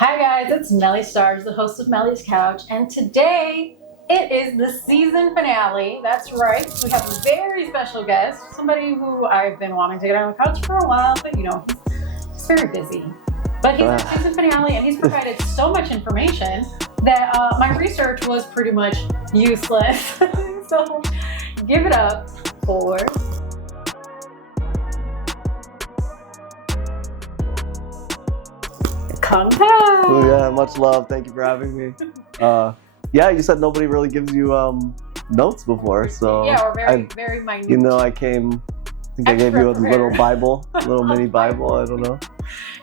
Hi guys, it's Melly Starz, the host of Melly's Couch, and today it is the season finale. That's right, we have a very special guest, somebody who I've been wanting to get on the couch for a while, but you know, he's very busy. But he's our season finale, and he's provided so much information that my research was pretty much useless. So give it up for... Kung Pao. Oh, yeah, much love. Thank you for having me. Yeah, you said nobody really gives you notes before, so yeah, or very minute. You know, I think I gave you a little Bible, a little mini Bible. I don't know.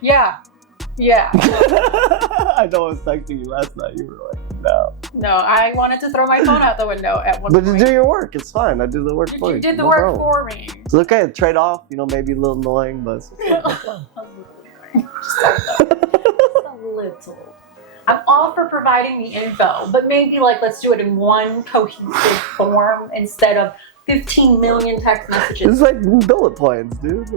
Yeah. I know I was texting you last night. You were like, no. No, I wanted to throw my phone out the window at one point. But you do your work. It's fine. I did the work for you. You did the work for me. It's okay. Trade off. You know, maybe a little annoying, but it's okay. Just a little. I'm all for providing the info, but maybe let's do it in one cohesive form instead of 15 million text messages. It's like bullet points, dude.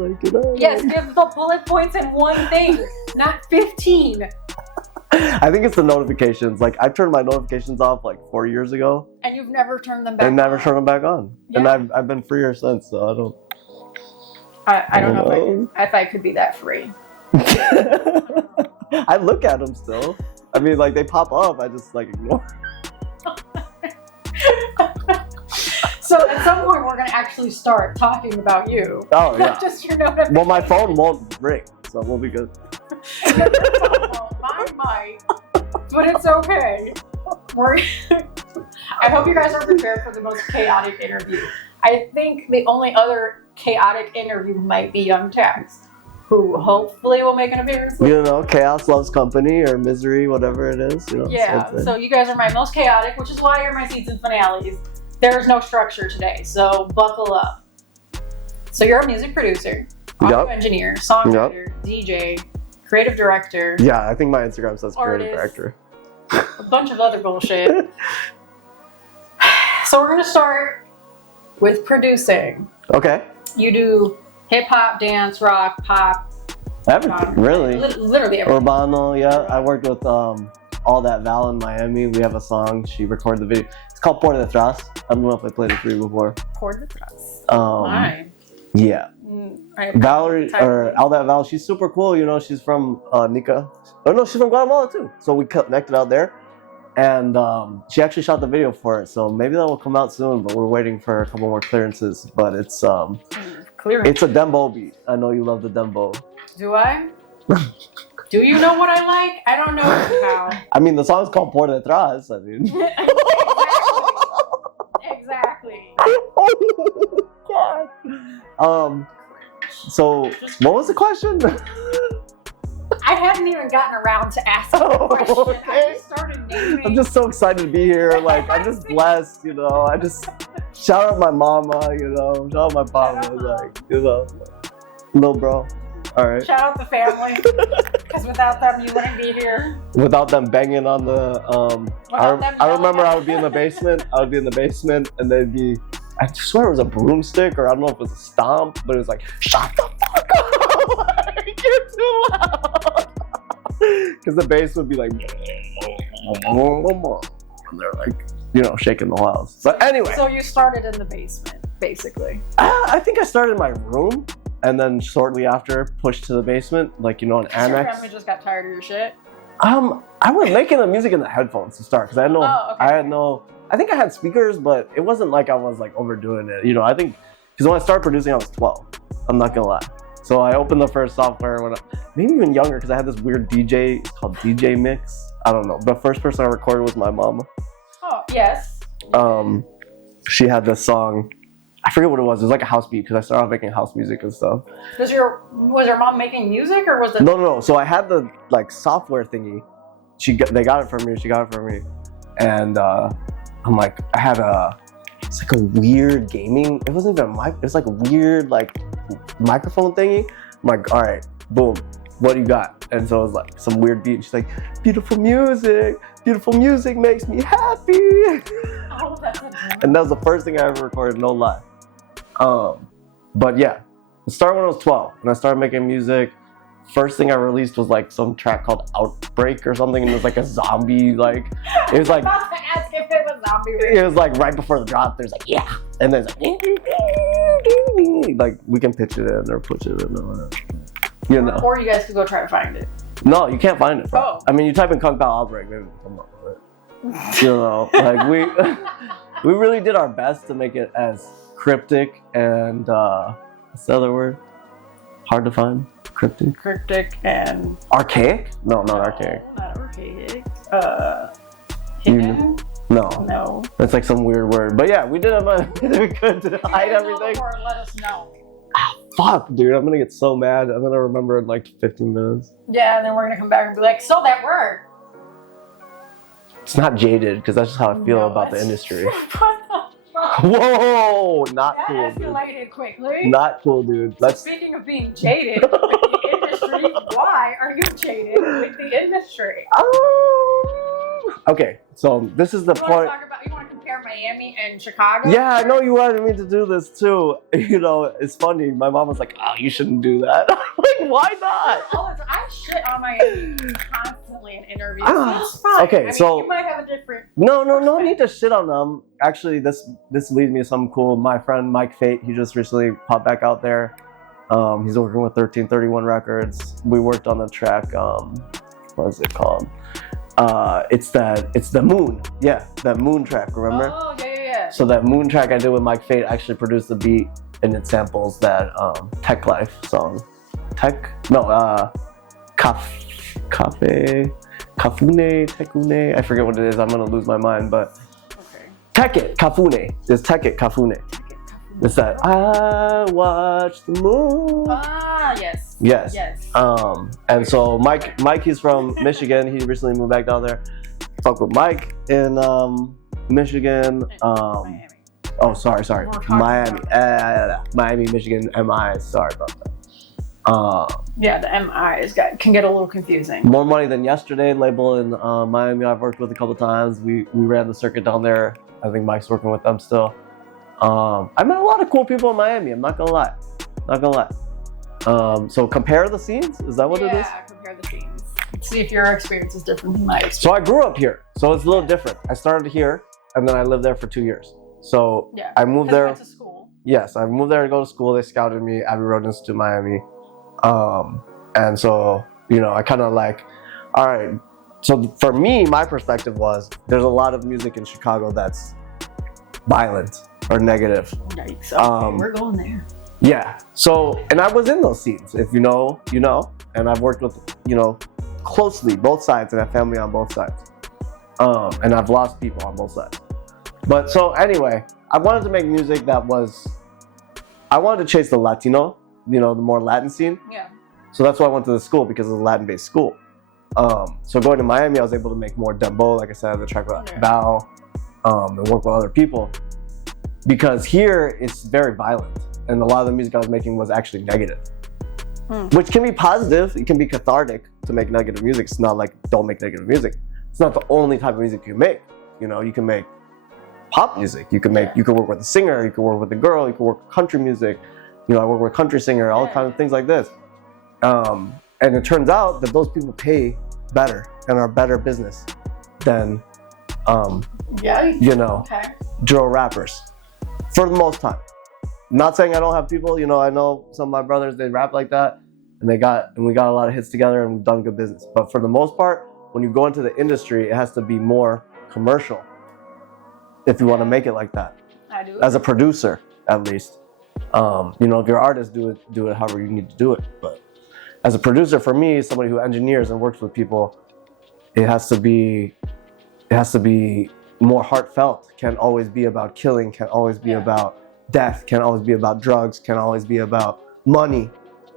Yes, give the bullet points in one thing, not 15. I think it's the notifications. I turned my notifications off 4 years ago. And you've never turned them back on? I never turned them back on. Yeah. And I've been freer since, so I don't... I don't know if I could be that free. I look at them still. I mean, they pop up. I just ignore. So at some point, we're gonna actually start talking about you. Oh yeah. Not just your notifications. Well, my phone won't ring, so we'll be good. Mine might, but it's okay. I hope you guys are prepared for the most chaotic interview. I think the only other chaotic interview might be Young Text, who hopefully will make an appearance. You know, chaos loves company, or misery, whatever it is. You know, yeah, so you guys are my most chaotic, which is why you're my season finales. There's no structure today, so buckle up. So you're a music producer, audio engineer, songwriter, DJ, creative director. Yeah, I think my Instagram says creative director. A bunch of other bullshit. So we're going to start with producing. Okay. You do hip-hop, dance, rock, pop. Everything, really. Literally everything. Urbano, yeah. I worked with All That Val in Miami. We have a song. She recorded the video. It's called Por Detrás. I don't know if I played it for you before. Por Detrás. Why? Yeah. Valerie, or All That Val, she's super cool. You know, she's from Nica. Oh, no, she's from Guatemala, too. So we connected out there. And she actually shot the video for it. So maybe that will come out soon, but we're waiting for a couple more clearances. But it's... It's a dembo beat. I know you love the dembo. Do I? Do you know what I like? I don't know how. I mean, the song's called Por Detrás. I mean. Exactly. God. So, what was the question? I haven't even gotten around to asking the question. Okay. I just started naming. I'm just so excited to be here. I'm just blessed, you know. I just shout out my mama, you know. Shout out my papa, little bro. All right. Shout out the family, because without them, you wouldn't be here. Without them banging on the, I remember I would be in the basement. And they'd be, I swear it was a broomstick, or I don't know if it was a stomp, but it was like, shut the fuck up! You're too loud! Because the bass would be like, and they're shaking the walls. So anyway. So you started in the basement, basically. I think I started in my room, and then shortly after pushed to the basement, an annex. Your family just got tired of your shit? I was making the music in the headphones to start, because I think I had speakers, but it wasn't like I was overdoing it. You know, I think, because when I started producing, I was 12. I'm not gonna lie. So I opened the first software maybe even younger, because I had this weird DJ, it's called DJ Mix. I don't know. The first person I recorded was my mama. Oh, yes. She had this song, I forget what it was. It was like a house beat, because I started off making house music and stuff. Was your mom making music, or was it? No. So I had the software thingy. They got it for me. She got it for me, and I'm like, I had it's a weird gaming. It wasn't even a mic. It was a weird microphone thingy. I'm like, all right, boom. What do you got? And so it was some weird beat. She's like, beautiful music makes me happy. Oh, that's a and that was the first thing I ever recorded, no lie. But yeah, it started when I was 12, and I started making music. first thing I released was like some track called Outbreak or something, and it was like a zombie, like it was like I was about to ask if it was zombie. it was like right before the drop. There's like yeah, and then it's like we can pitch it in or push it in or whatever. You know. Or you guys could go try to find it. No, you can't find it. Bro. Oh. I mean, you type in Kung Pao Outbreak, maybe come up with it. You know, like we really did our best to make it as cryptic and what's the other word? Hard to find. Cryptic and archaic? No, not archaic. Not archaic. Hidden? No. That's like some weird word. But yeah, we did it good to hide everything. Or let us know. Fuck, dude, I'm gonna get so mad. I'm gonna remember in like 15 minutes. Yeah, and then we're gonna come back and be like, so that word. It's not Jaded, because that's just how I feel about the industry. Whoa, not that cool, escalated dude. quickly. Not cool, dude. Speaking of being jaded with the industry, why are you jaded with the industry? Okay, so this is the point. You want to compare Miami and Chicago? Yeah, I know you wanted me to do this too. You know, it's funny. My mom was like, "Oh, you shouldn't do that." I'm like, why not? I shit on Miami constantly in interviews. It's fine. Okay, I mean, so you might have a different. No need to shit on them. Actually, this leads me to something cool. My friend Mike Fate, he just recently popped back out there. He's working with 1331 Records. We worked on the track. What is it called? It's the Moon. Yeah, that Moon track. Remember? Oh yeah. So that Moon track I did with Mike Fate actually produced the beat, and it samples that Tech Life song. Kafune, Tekune. I forget what it is. I'm gonna lose my mind, but okay. Kafune. It's Kafune. It's that I watch the moon. Ah, yes. And so Mike, he's from Michigan. He recently moved back down there. Fuck with Mike in Michigan. Miami. Oh, sorry. Miami. Miami, Michigan, MI. Sorry about that. Yeah, the MIs can get a little confusing. More Money Than Yesterday label in Miami. I've worked with a couple times. We ran the circuit down there. I think Mike's working with them still. I met a lot of cool people in Miami. I'm not gonna lie. So compare the scenes. Is that what it is? Yeah, compare the scenes. See if your experience is different than my experience. So I grew up here, so it's a little different. I started here, and then I lived there for 2 years. So yeah, I moved there. Went to school. Yes, I moved there to go to school. They scouted me, Abbey Road Institute, Miami. And so, you know, I kind of like, all right. So for me, my perspective was there's a lot of music in Chicago that's violent or negative. Yikes. Okay, we're going there. Yeah. So, and I was in those scenes. If you know, you know. And I've worked with, you know, closely both sides and have family on both sides. And I've lost people on both sides. But so anyway, I wanted to make music that I wanted to chase the Latino, you know, the more Latin scene. Yeah. So that's why I went to the school, because it's a Latin-based school. So going to Miami, I was able to make more dembo, like I said, the track with Bao, and work with other people. Because here, it's very violent. And a lot of the music I was making was actually negative. Which can be positive, it can be cathartic to make negative music. It's not like, don't make negative music. It's not the only type of music you make. You know, you can make pop music. You can work with a singer, you can work with a girl, you can work with country music. You know, I work with a country singer, all kinds of things like this. And it turns out that those people pay better and are better business than, you know, drill rappers. For the most time. Not saying I don't have people, you know, I know some of my brothers, they rap like that, and we got a lot of hits together and we've done good business. But for the most part, when you go into the industry, it has to be more commercial if you want to make it like that. I do. As a producer, at least. You know, if you're an artist, do it however you need to do it. But as a producer, for me, somebody who engineers and works with people, it has to be more heartfelt. Can't always be about killing, can't always be about death, can't always be about drugs, can't always be about money.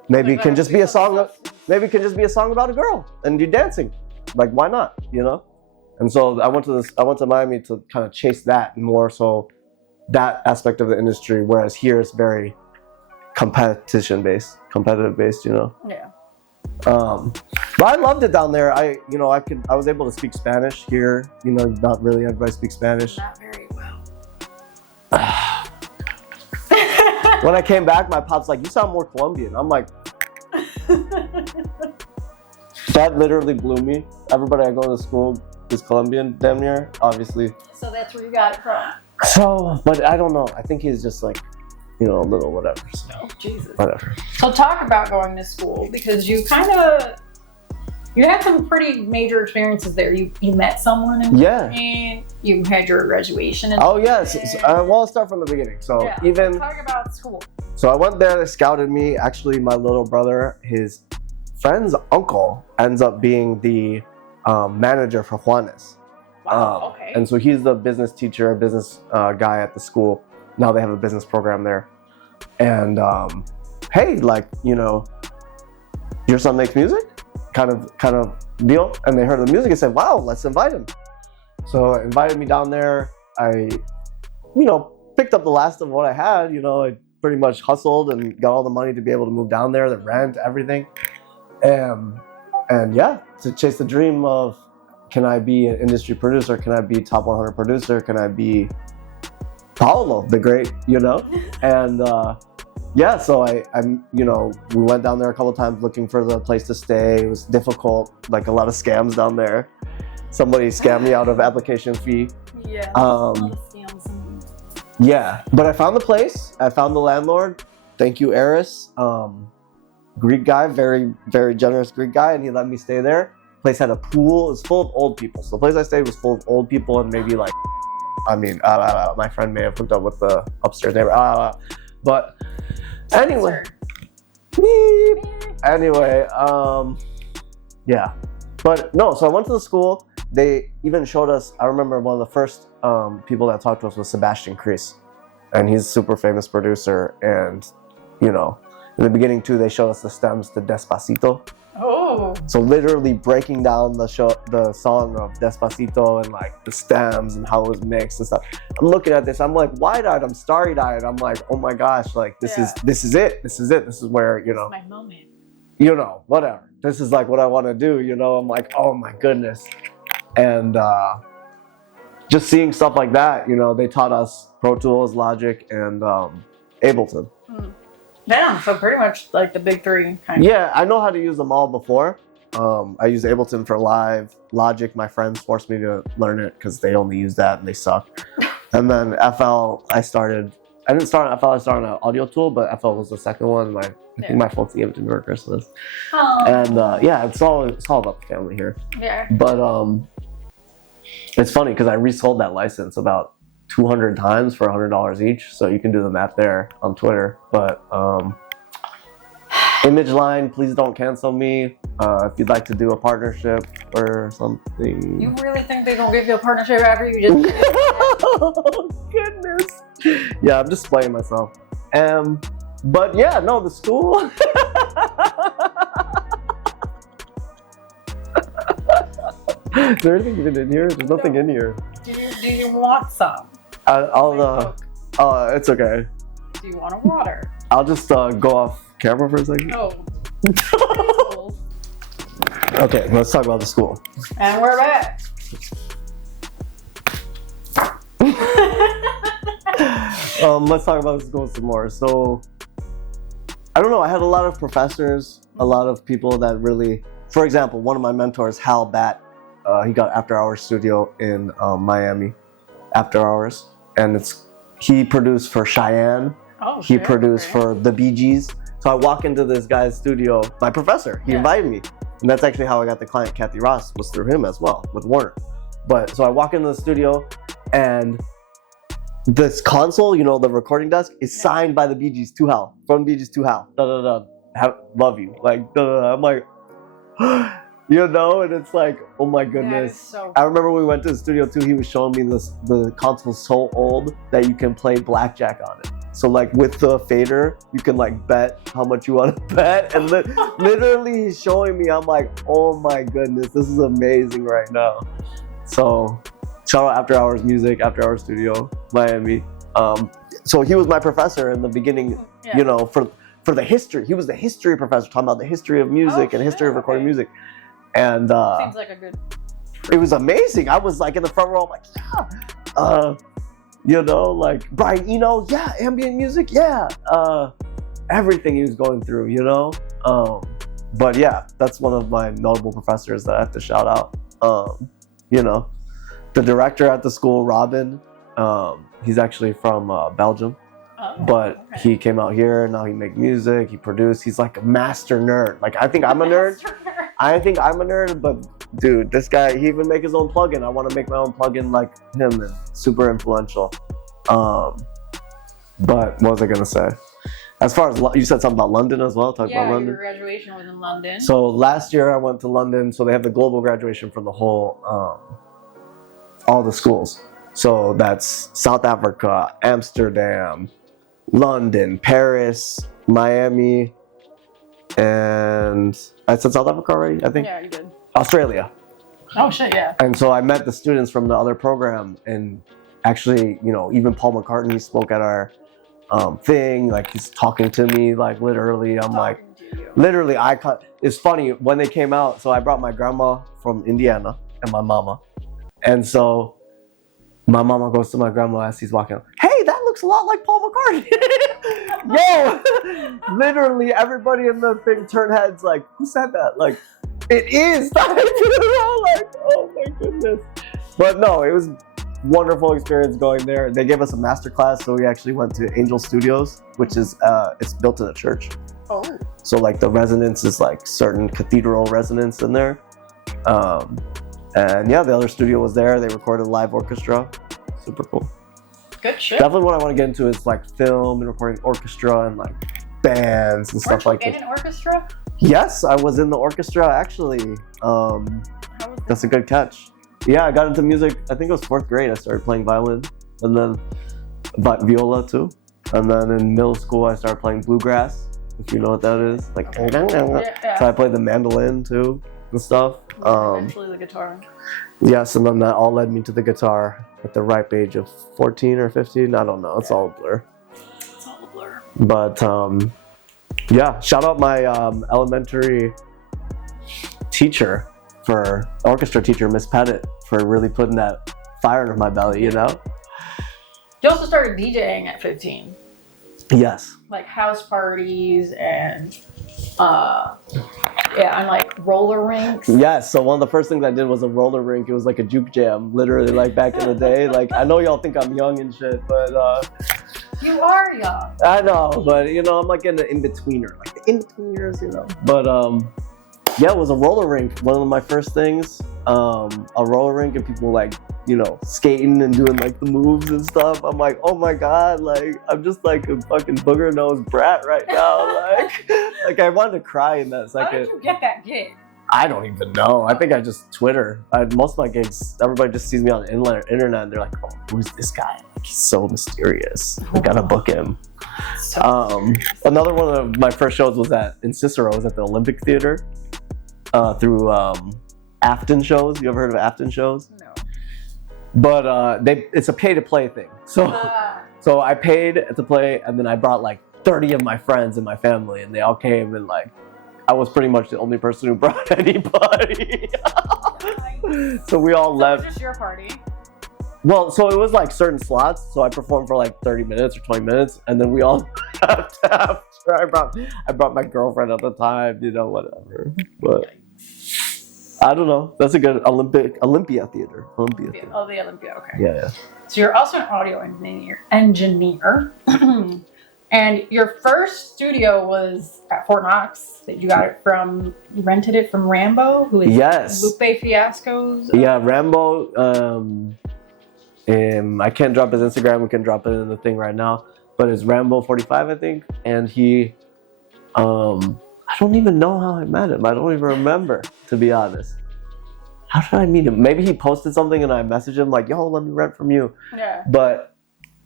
Maybe it can just be a song about a girl and you dancing. Like, why not? You know? And so I went to Miami to kind of chase that more so that aspect of the industry, whereas here it's very competitive based, you know? Yeah. But I loved it down there. I was able to speak Spanish here. You know, not really everybody speaks Spanish. Not very well. When I came back, my pop's like, "You sound more Colombian." I'm like, That literally blew me. Everybody I go to school is Colombian, damn near, obviously. So that's where you got it from. So, but I don't know. I think he's just like, you know, a little whatever. So, Oh, Jesus. whatever. So talk about going to school, because you had some pretty major experiences there. You met someone in and you had your graduation. Oh yes. Well, I'll start from the beginning. So yeah, even talk about school. So I went there. They scouted me. Actually, my little brother, his friend's uncle, ends up being the manager for Juanes. Wow. Okay. And so he's the business teacher, business guy at the school. Now they have a business program there. And hey, like, you know, your son makes music, kind of deal. And they heard the music and said, wow, let's invite him. So invited me down there. I, you know, picked up the last of what I had. You know, I pretty much hustled and got all the money to be able to move down there, the rent, everything. And yeah, to chase the dream of, can I be an industry producer? Can I be top 100 producer? Can I be Paolo, the great, you know? And yeah, so I'm, you know, we went down there a couple of times looking for the place to stay. It was difficult, like a lot of scams down there. Somebody scammed me out of application fee. Yeah. A lot of scams. Yeah, but I found the place. I found the landlord. Thank you, Eris. Greek guy, very, very generous Greek guy, and he let me stay there. Place had a pool. It was full of old people. So the place I stayed was full of old people and maybe like, I mean, my friend may have hooked up with the upstairs neighbor. But anyway, yeah. But no, so I went to the school. They even showed us, I remember one of the first people that talked to us was Sebastian Chris. And he's a super famous producer. And, you know, in the beginning too, they showed us the stems to Despacito. Oh. So literally breaking down the song of Despacito and like the stems and how it was mixed and stuff. I'm looking at this, I'm like wide-eyed, I'm starry-eyed. I'm like, oh my gosh, like this is it. This is where, you know. This is my moment. You know, whatever. This is like what I want to do, you know. I'm like, oh my goodness. And just seeing stuff like that, you know, they taught us Pro Tools, Logic, and Ableton. Damn, so pretty much like the big three kind of. Yeah, I know how to use them all before. I used Ableton for live. Logic, my friends forced me to learn it because they only use that and they suck. And then FL, I didn't start on FL, I started on an audio tool, but FL was the second one. I think my folks gave it to me for Christmas. Oh. And yeah, it's all about the family here. Yeah. But it's funny because I resold that license about 200 times for $100 each, so you can do the math there on Twitter. But Image Line, please don't cancel me. If you'd like to do a partnership or something. You really think they don't give you a partnership after you just Oh goodness. Yeah, I'm just playing myself. But yeah, no, the school. Is there anything even in here? There's nothing in here. Do you want some? It's okay. Do you want a water? I'll just go off camera for a second. Oh. Okay, let's talk about the school. And we're back. Let's talk about the school some more. So, I don't know, I had a lot of professors, a lot of people that really, for example, one of my mentors, Hal Batt, he got After Hours Studio in Miami, After Hours, and he produced for Cheyenne. Oh, he produced for the Bee Gees. So I walk into this guy's studio, my professor, he invited me. And that's actually how I got the client, Kathy Ross, was through him as well, with Warner. But so I walk into the studio and this console, you know, the recording desk is signed by the Bee Gees to Hal, from Bee Gees to Hal. Love you. Like, I'm like, you know, and it's like, oh my goodness. So I remember we went to the studio too, he was showing me the console's so old that you can play blackjack on it. So like with the fader, you can like bet how much you want to bet. And literally he's showing me, I'm like, oh my goodness, this is amazing right now. So shout out After Hours Music, After Hours Studio, Miami. So he was my professor in the beginning, you know, for the history. He was the history professor, talking about the history of music and history of recording music. And seems like a good. It was amazing. I was like in the front row, I'm like, yeah. You know, like Brian Eno, yeah, ambient music, yeah. Everything he was going through, you know. But yeah, that's one of my notable professors that I have to shout out. You know, the director at the school, Robin, he's actually from Belgium. But he came out here. Now he make music. He produced. He's like a master nerd. Like I think I'm a nerd. I think I'm a nerd, but dude, this guy, he even make his own plugin. I want to make my own plugin like him. And super influential. But what was I gonna say? As far as you said something about London as well. Talk about London. Your graduation was in London. So last year I went to London. So they have the global graduation from the whole, all the schools. So that's South Africa, Amsterdam, London, Paris, Miami, and I said South Africa already, I think? Yeah, you did. Australia. Oh, shit, yeah. And so I met the students from the other program, and actually, you know, even Paul McCartney spoke at our thing, like he's talking to me, like literally, I'm like, literally, it's funny, when they came out, so I brought my grandma from Indiana and my mama, and so my mama goes to my grandma as he's walking out, hey, that looks a lot like Paul McCartney. Yo, literally everybody in the thing turned heads like, who said that? Like, it is. Like, oh my goodness. But no, it was wonderful experience going there. They gave us a master class, so we actually went to Angel Studios, which is, it's built in a church. Oh. So like the resonance is like certain cathedral resonance in there. And yeah, the other studio was there. They recorded live orchestra. Super cool. Good shit. Definitely what I want to get into is like film and recording orchestra and like bands and stuff like that. Were you in an orchestra? Yes, I was in the orchestra actually. That's a good catch. Yeah, I got into music, I think it was 4th grade. I started playing violin and then viola too. And then in middle school, I started playing bluegrass, if you know what that is. Like, yeah. So I played the mandolin too and stuff. Eventually the guitar. Yes, and then that all led me to the guitar at the ripe age of 14 or 15. I don't know. It's all a blur. It's all a blur. But yeah, shout out my elementary teacher, for orchestra teacher, Miss Pettit, for really putting that fire into my belly, you know? You also started DJing at 15. Yes. Like house parties and and like roller rinks. Yes, so one of the first things I did was a roller rink. It was like a juke jam, literally, like back in the day. Like, I know y'all think I'm young and shit, but you are young. I know, but you know, I'm like in the in-betweener, like the in-betweeners, you know. But yeah, it was a roller rink. One of my first things, a roller rink, and people like, you know, skating and doing like the moves and stuff. I'm like, oh my god, like I'm just like a fucking booger nosed brat right now. Like I wanted to cry in that second. How did you get that gig? I don't even know. I think I just Twitter. Most of my gigs, everybody just sees me on the internet and they're like, oh, who's this guy? Like, he's so mysterious. We gotta book him. Another one of my first shows was in Cicero. Was at the Olympic Theater through Afton shows. You ever heard of Afton shows? No. But it's a pay-to-play thing. So I paid to play, and then I brought like 30 of my friends and my family, and they all came, and like I was pretty much the only person who brought anybody. So we all left. It was just your party. Well, so it was like certain slots. So I performed for like 30 minutes or 20 minutes, and then we all left after. I brought my girlfriend at the time, you know, whatever. But I don't know. That's a good Olympia Theater. Oh, the Olympia. Okay. Yeah. So you're also an audio engineer. And your first studio was at Fort Knox. You got it you rented it from Rambo, who is Lupe Fiasco's. Yeah, Rambo. I can't drop his Instagram. We can drop it in the thing right now. But it's Rambo45, I think. And he, I don't even know how I met him. I don't even remember, to be honest. How did I meet him? Maybe he posted something and I messaged him like, yo, let me rent from you. Yeah. But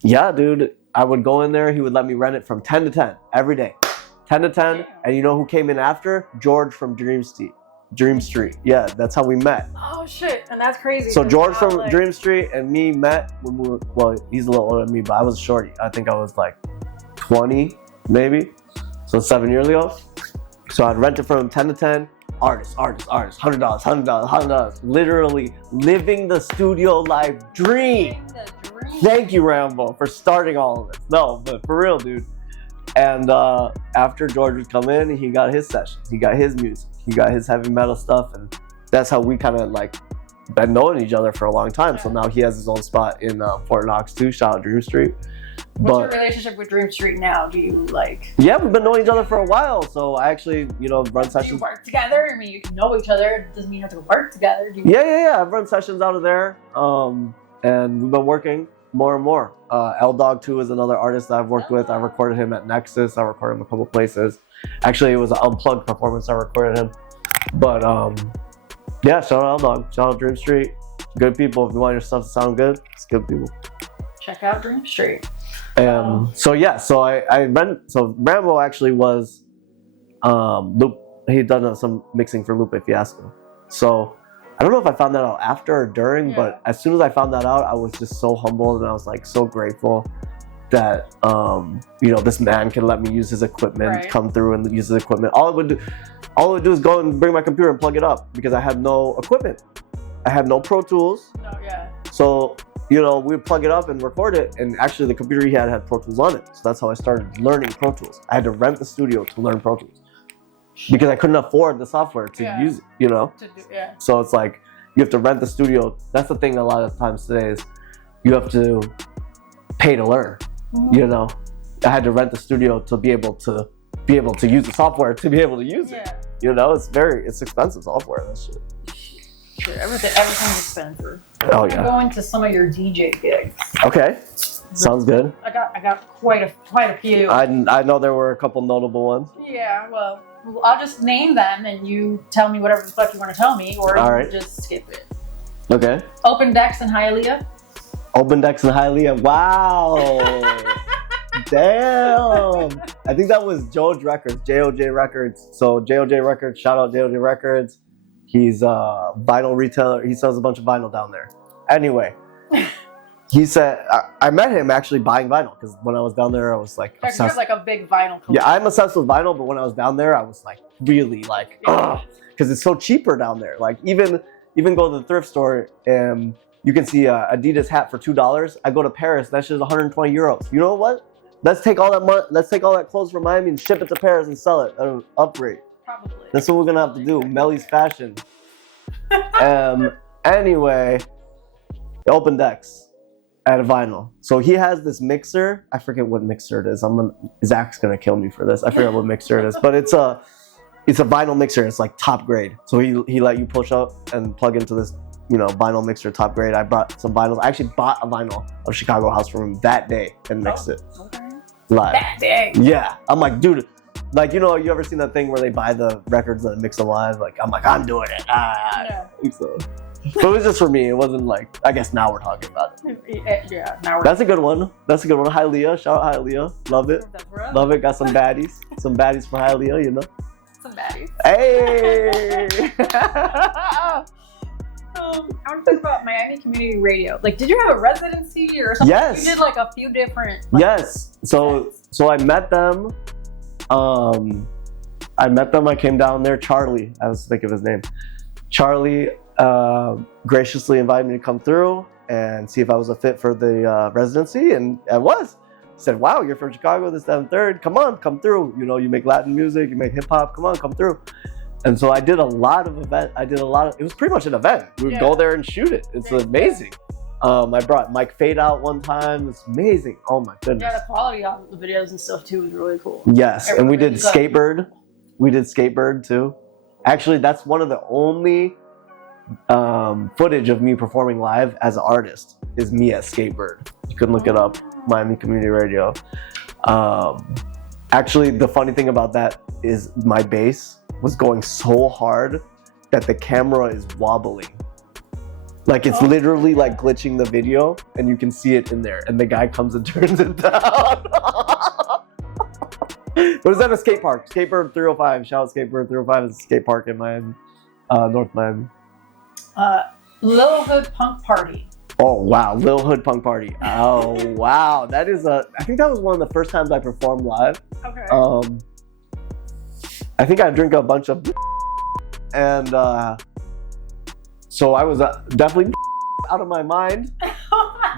yeah, dude, I would go in there. He would let me rent it from 10 to 10 every day. 10 to 10. And you know who came in after? George from Dream Street. Yeah, that's how we met. Oh, shit. And that's crazy. So George from Dream Street and me met when we were, well, he's a little older than me, but I was a shorty. I think I was like 20, maybe. So 7 years ago. So I'd rent it from him 10 to 10. Artists, $100. Literally living the studio life dream. Thank you, Rambo, for starting all of this. No, but for real, dude. And after George would come in, he got his sessions, he got his music, he got his heavy metal stuff, and that's how we kind of like been knowing each other for a long time. So now he has his own spot in Fort Knox too. Shout out Dream Street. What's your relationship with Dream Street now? Do you like? Yeah, we've been knowing each other for a while. So I actually, you know, run sessions. Do you work together? I mean, you can know each other. It doesn't mean you have to work together. Do you... Yeah. I've run sessions out of there, and we've been working more and more. L Dog 2 is another artist that I've worked with. I recorded him at Nexuss. I recorded him a couple places. Actually, it was an unplugged performance. I recorded him, but yeah. Shout out L Dog. Shout out Dream Street. Good people. If you want your stuff to sound good, it's good people. Check out Dream Street. So Rambo actually was Lupe. He'd done some mixing for Lupe Fiasco. So I don't know if I found that out after or during, but as soon as I found that out, I was just so humbled and I was like so grateful that you know, this man can let me use his equipment, come through and use his equipment. All it would do is go and bring my computer and plug it up because I had no equipment. I had no Pro Tools. So, you know, we would plug it up and record it, and actually the computer he had Pro Tools on it. So that's how I started learning Pro Tools. I had to rent the studio to learn Pro Tools because I couldn't afford the software to use it, you know? So it's like, you have to rent the studio. That's the thing a lot of times today is you have to pay to learn, you know? I had to rent the studio to be able to use the software, to be able to use it. You know, it's expensive software, that shit. Sure, everything's expensive. Oh yeah. I'm going to some of your DJ gigs. Okay, sounds good. I got quite a few. I know there were a couple notable ones. Yeah, well, I'll just name them and you tell me whatever the fuck you want to tell me, or you just skip it. Okay. Open Decks in Hialeah. Open Decks in Hialeah. Wow. Damn. I think that was Joj Records, JOJ Records. So JOJ Records, shout out JOJ Records. He's a vinyl retailer. He sells a bunch of vinyl down there. Anyway, he said, I met him actually buying vinyl because when I was down there, I was like obsessed. You're like a big vinyl collector. Yeah, I'm obsessed with vinyl, but when I was down there, I was like really like, because it's so cheaper down there. Like even go to the thrift store and you can see a Adidas hat for $2. I go to Paris, that's just 120 euros. You know what? Let's take all that money. Let's take all that clothes from Miami and ship it to Paris and sell it at an upgrade. Probably. That's what we're gonna have to do. Melly's fashion. Anyway, Open Decks at a vinyl. So he has this mixer. I forget what mixer it is. Zach's gonna kill me for this. I forget what mixer it is, but it's a vinyl mixer. It's like top grade. So he let you push up and plug into this, you know, vinyl mixer top grade. I brought some vinyls. I actually bought a vinyl of Chicago House from him that day and mixed it live. That day. Yeah, I'm like, dude. Like, you know, you ever seen that thing where they buy the records and mix them live? Like, I'm like, I'm doing it. So it was just for me. It wasn't like, I guess now we're talking about it. Yeah, now we're That's a good one. Hialeah. Shout out Hialeah. Love it. Love it. Got some baddies. Some baddies for Hialeah, you know? Some baddies. Hey! I want to talk about Miami Community Radio. Like, did you have a residency or something? Yes. You did like a few different. Yes. So I met them. I came down there. Charlie, I was thinking of his name. Charlie graciously invited me to come through and see if I was a fit for the residency, and I was. He said, wow, you're from Chicago, this, that, and third. Come on, come through. You know, you make Latin music, you make hip hop. Come on, come through. And so I did a lot of events. It was pretty much an event. We would go there and shoot it. It's amazing. I brought Mike Fade out one time. It's amazing. Oh my goodness. Yeah, the quality of the videos and stuff too was really cool. Yes, and we did Skatebird. We did Skatebird too. Actually, that's one of the only footage of me performing live as an artist is me at Skatebird. You can look it up, Miami Community Radio. Actually, the funny thing about that is my bass was going so hard that the camera is wobbling. Like it's literally like glitching the video and you can see it in there and the guy comes and turns it down. It was at a skate park, Skatebird 305. Shout out Skatebird 305 is a skate park in Miami, North Miami. Lil Hood Punk Party. Oh wow, Lil Hood Punk Party. Oh wow, I think that was one of the first times I performed live. Okay. I think I drink a bunch of and so I was definitely out of my mind.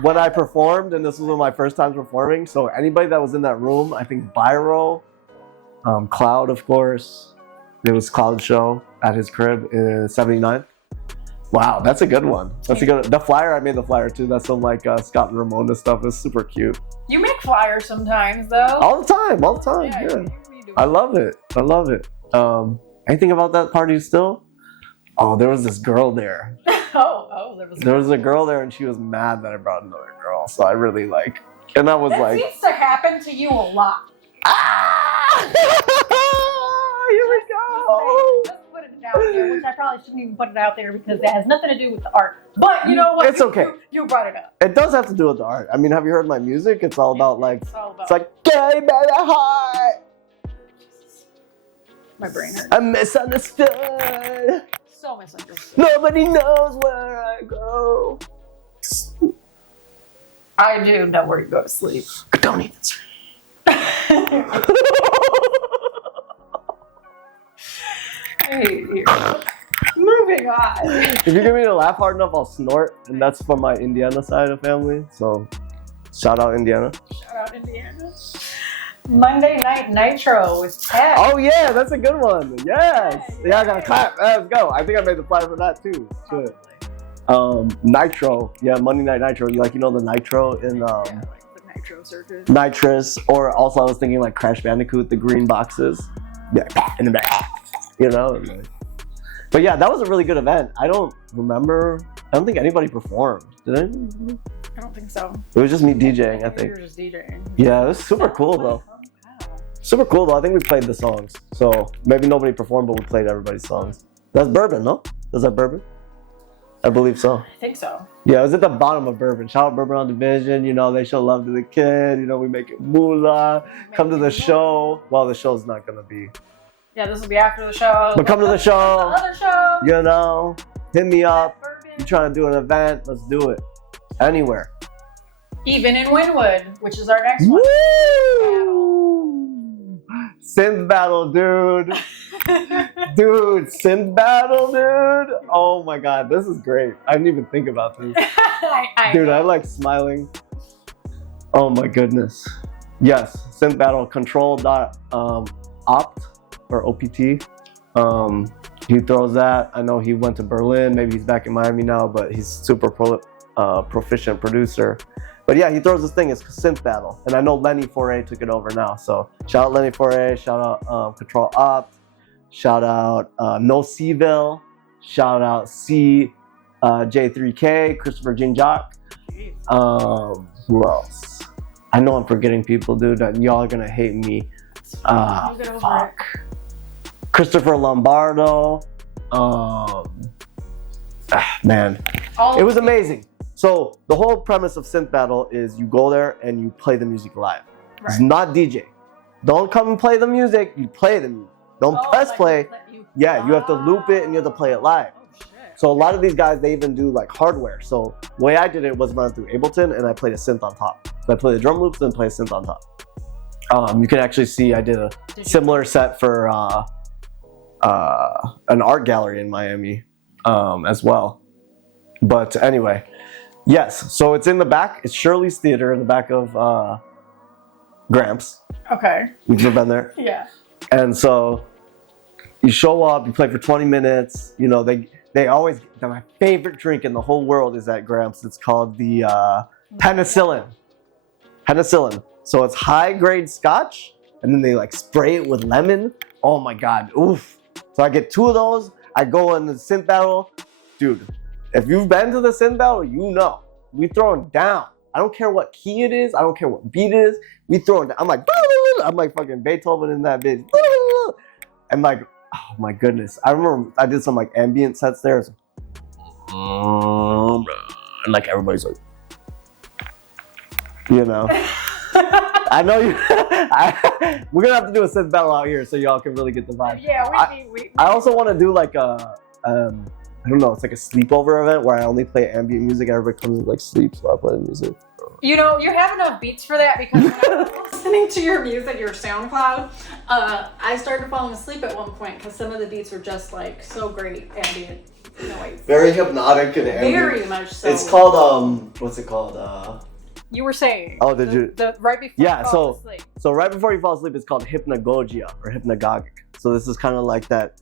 when I performed, and this was one of my first times performing. So anybody that was in that room, I think Byro, Cloud, of course. It was Cloud's show at his crib in '79. Wow, that's a good one. That's a good. The flyer, I made the flyer too. That's some like Scott and Ramona stuff. It's super cute. You make flyers sometimes, though. All the time. Yeah. You I love it. Anything about that party still? Oh, there was this girl there. There was a girl there, and she was mad that I brought another girl. So I really like, and I was that like, seems to happen to you a lot. ah! Here we go. Just put it out there, which I probably shouldn't even put it out there because it has nothing to do with the art. But you know what? It's okay. You brought it up. It does have to do with the art. I mean, have you heard my music? It's all about like, it's like gay baby heart. My brain hurts. I'm misunderstood. So misunderstood. Nobody knows where I go. I do know where you go to sleep. I don't even sleep. I hate you. Moving on. If you get me to laugh hard enough, I'll snort, and that's from my Indiana side of family. So, shout out Indiana. Shout out Indiana. Monday Night Nitro with Ted. Oh yeah, that's a good one. Yes. Yeah, I gotta clap. Let's go. I think I made the flyer for that too. Shit. Nitro. Yeah, Monday Night Nitro. You know the Nitro in like the Nitro circus. Nitrous, or also I was thinking like Crash Bandicoot, the green boxes. Yeah, in the back. You know. But yeah, that was a really good event. I don't think anybody performed. Did I? I don't think so. It was just me DJing, I think. You were just DJing. Yeah, it was super cool though. Super cool though. I think we played the songs. So maybe nobody performed, but we played everybody's songs. That's Bourbon, no? Is that Bourbon? I believe so. I think so. Yeah, it was at the bottom of Bourbon. Shout out Bourbon on Division. They show love to the kid. We make it moolah. Come to the show. Well, the show's not going to be. Yeah, this will be after the show. But come to the show. Other show. Hit me up. You're trying to do an event. Let's do it. Anywhere. Even in Wynwood, which is our next one. Synth battle, dude. Synth battle, dude. Oh my god, this is great. I didn't even think about this. I like smiling. Oh my goodness. Yes, synth battle control.opt or OPT. He throws that. I know he went to Berlin. Maybe he's back in Miami now, but he's super proficient producer. But yeah, he throws this thing. It's synth battle, and I know Lenny Foray took it over now. So shout out Lenny Foray. Shout out Control Opt. Shout out No Seville. Shout out J3K. Christopher Jinjak. Who else? I know I'm forgetting people, dude. Y'all are gonna hate me. Fuck. Christopher Lombardo. Man, it was amazing. So the whole premise of synth battle is you go there and you play the music live. Right. It's not DJ. Don't come and play the music. You play the music. Don't press play. You have to loop it and you have to play it live. So a lot of these guys, they even do like hardware. So the way I did it was run through Ableton and I played a synth on top. So I play the drum loops and play a synth on top. You can actually see I did a similar set for an art gallery in Miami as well. But anyway. Yes, so it's in the back. It's Shirley's Theater in the back of Gramps. Okay. You've been there? Yeah. And so you show up, you play for 20 minutes. They always, my favorite drink in the whole world is at Gramps. It's called the penicillin. Penicillin. So it's high grade scotch, and then they like spray it with lemon. Oh my God, oof. So I get 2 of those. I go in the synth battle. Dude. If you've been to the synth battle, we throwing down. I don't care what key it is. I don't care what beat it is. We throwing down. I'm like fucking Beethoven in that bitch. I'm like, oh my goodness. I remember I did some like ambient sets there. And like everybody's like, I know you. We're gonna have to do a synth battle out here so y'all can really get the vibe. Yeah, I also want to do like a. I don't know, it's like a sleepover event where I only play ambient music and everybody comes and like sleeps while I play the music. You have enough beats for that because when I was listening to your music, your SoundCloud, I started falling asleep at one point because some of the beats were just like so great ambient. No, wait. Very hypnotic and Very much so. It's called what's it called? You were saying. Oh, did you? Right before you fall asleep. So right before you fall asleep, it's called hypnagogia or hypnagogic. So this is kind of like that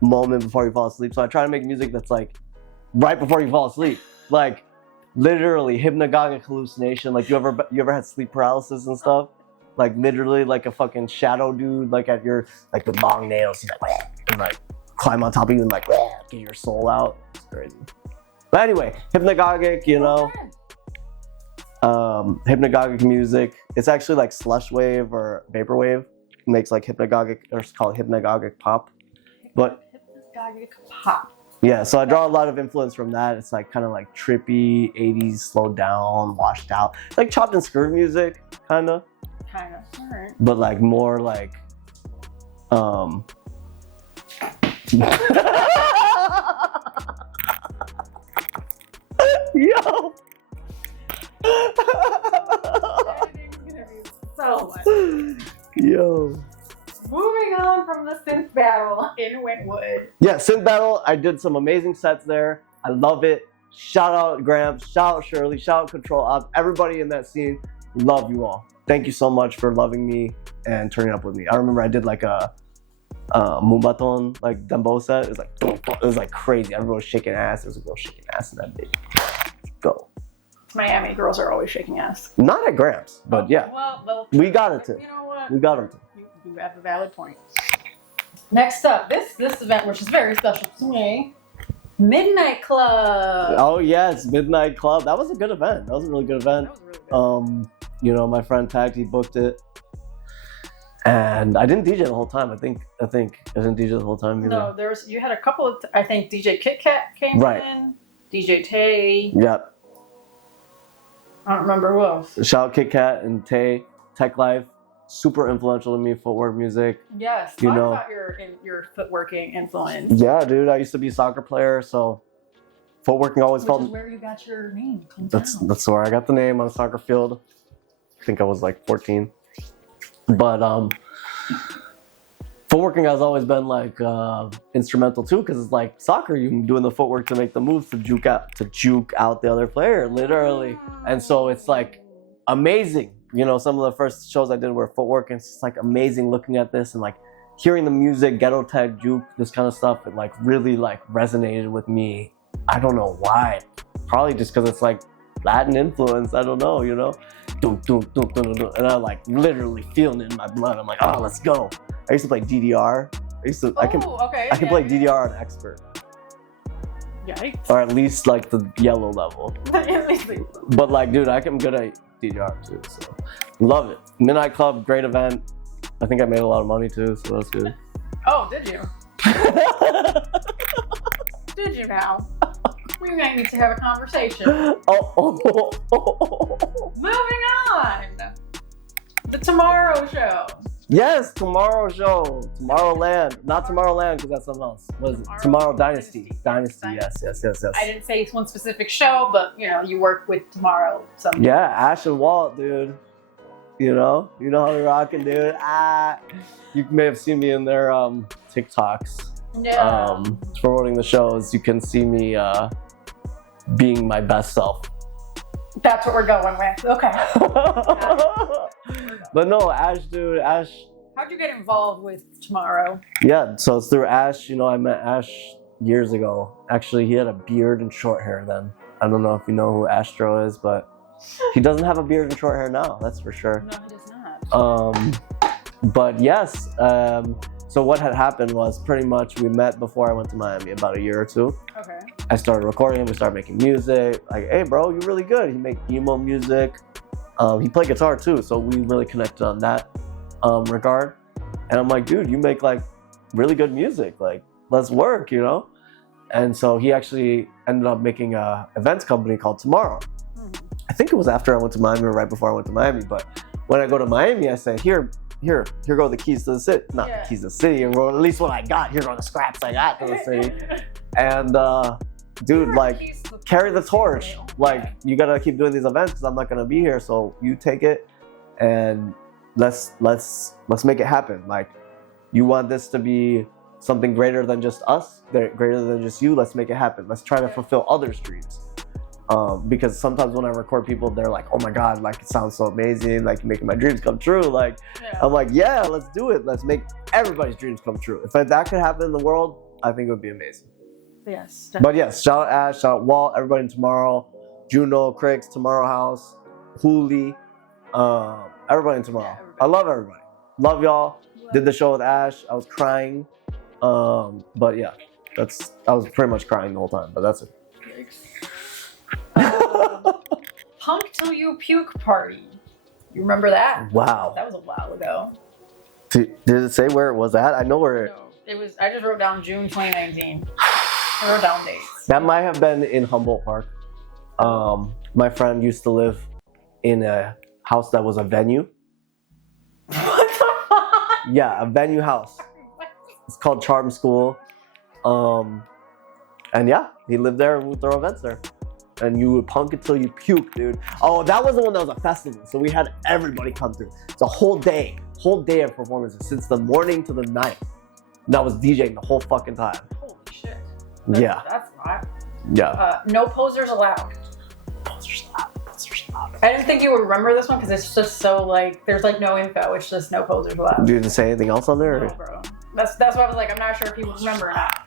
moment before you fall asleep. So I try to make music that's like right before you fall asleep, like literally hypnagogic hallucination. Like you ever had sleep paralysis and stuff? Like literally like a fucking shadow dude, like at your like with long nails, he's like and like climb on top of you and like get your soul out. It's crazy. But anyway, hypnagogic, you know. Hypnagogic music. It's actually like slush wave or vaporwave. It makes like hypnagogic, or it's called hypnagogic pop. But hypnagogic pop. Yeah, so I draw a lot of influence from that. It's like kind of like trippy, 80s, slowed down, washed out. Like chopped and screwed music, kind of. Alright. But like more like Yo. Editing's gonna be so much. Yo. Moving on from the synth battle in Wynwood. Yeah, synth battle. I did some amazing sets there. I love it. Shout out Gramps. Shout out Shirley. Shout out Control Op. Everybody in that scene. Love you all. Thank you so much for loving me and turning up with me. I remember I did like a Mumbaton like Dembo set. It was like crazy. Everyone was shaking ass. There was a girl shaking ass in that bitch. Go. Miami girls are always shaking ass. Not at Gramps, but yeah. Well, we got it to. You know what? We got it to. You have a valid point. Next up, this event, which is very special to me, Midnite Club. Oh yes, Midnite Club. That was a good event. That was a really good event. That was really good. You know, my friend tagged, he booked it. And I didn't DJ the whole time. I think I didn't DJ the whole time either. No, you had a couple of, I think DJ Kit Kat came in, DJ Tay. Yep. I don't remember who else. Shout out Kit Kat and Tay, Tech Life. Super influential to me, footwork music. Yes, talk about your footworking influence. Yeah, dude, I used to be a soccer player, so footworking always felt. Which is where you got your name. That's where I got the name, on the soccer field. I think I was like 14. But footworking has always been like instrumental too, because it's like soccer. You're doing the footwork to make the moves to juke out the other player, literally. And so it's like amazing. You know, some of the first shows I did were footwork, and it's just like amazing looking at this and like hearing the music, ghetto tag, juke, this kind of stuff. It like really like resonated with me. I don't know why. Probably just because it's like Latin influence. I don't know, you know. And I'm like literally feeling it in my blood. I'm like, oh, let's go. I used to play DDR. I can play DDR on expert. Yikes. Or at least like the yellow level. But like, dude, I'm good at DDR too, so love it. Midnite Club, great event. I think I made a lot of money too, so that's good. Oh, did you? Did you now? We might need to have a conversation. Moving on. The Tmrw Show. Yes, Tmrw Show. Tomorrowland. Not Tomorrowland, because that's something else. What is it? Tomorrow Dynasty. Dynasty, yes. I didn't say it's one specific show, but, you know, you work with Tmrw. Yeah, Ash and Walt, dude. You know how they're rocking, dude. You may have seen me in their TikToks. Yeah. Promoting the shows. You can see me being my best self. That's what we're going with. Okay. But no, Ash, dude, Ash. How'd you get involved with Tmrw? Yeah, so it's through Ash. You know, I met Ash years ago. Actually, he had a beard and short hair then. I don't know if you know who Astro is, but he doesn't have a beard and short hair now. That's for sure. No, he does not. But yes. So what had happened was pretty much we met before I went to Miami, about a year or two. Okay. I started recording him. We started making music. Like, hey, bro, you're really good. He make emo music. He played guitar too, so we really connected on that regard. And I'm like, dude, you make like really good music. Like, let's work, you know? And so he actually ended up making a events company called Tmrw. I think it was after I went to Miami or right before I went to Miami. But when I go to Miami, I say, here go the keys to the city. Not the keys to the city, and at least what I got. Here go the scraps I got to the city. And dude, like, carry the torch. Like, you gotta keep doing these events because I'm not gonna be here. So you take it, and let's make it happen. Like, you want this to be something greater than just us, greater than just you. Let's make it happen. Let's try to fulfill others' dreams. Because sometimes when I record people, they're like, oh my God, like it sounds so amazing, like you're making my dreams come true. Like, I'm like, yeah, let's do it. Let's make everybody's dreams come true. If that could happen in the world, I think it would be amazing. Yes. Definitely. But yes, shout out Ash, shout out Walt, everybody in Tomorrow, Juno, Cricks, Tomorrow House, Hooli, everybody in Tomorrow. Yeah, I love everybody. Love y'all. Did the show with Ash. I was crying. But yeah, I was pretty much crying the whole time, but that's it. Punk Till You Puke Party. You remember that? Wow. That was a while ago. Did it say where it was at? I know where No, it was. I just wrote down June 2019. I wrote down dates. That might have been in Humboldt Park. My friend used to live in a house that was a venue. What the fuck? Yeah, a venue house. It's called Charm School. And yeah, he lived there and we would throw events there. And you would punk it till you puke, dude. Oh, that was the one that was a festival. So we had everybody come through. It's a whole day of performances since the morning to the night. And I was DJing the whole fucking time. Holy shit. Yeah. That's hot. Yeah. No posers allowed. Posers allowed. I didn't think you would remember this one because it's just so like, there's like no info. It's just no posers allowed. Do you say anything else on there? No, bro. That's why I was like, I'm not sure if people remember or not.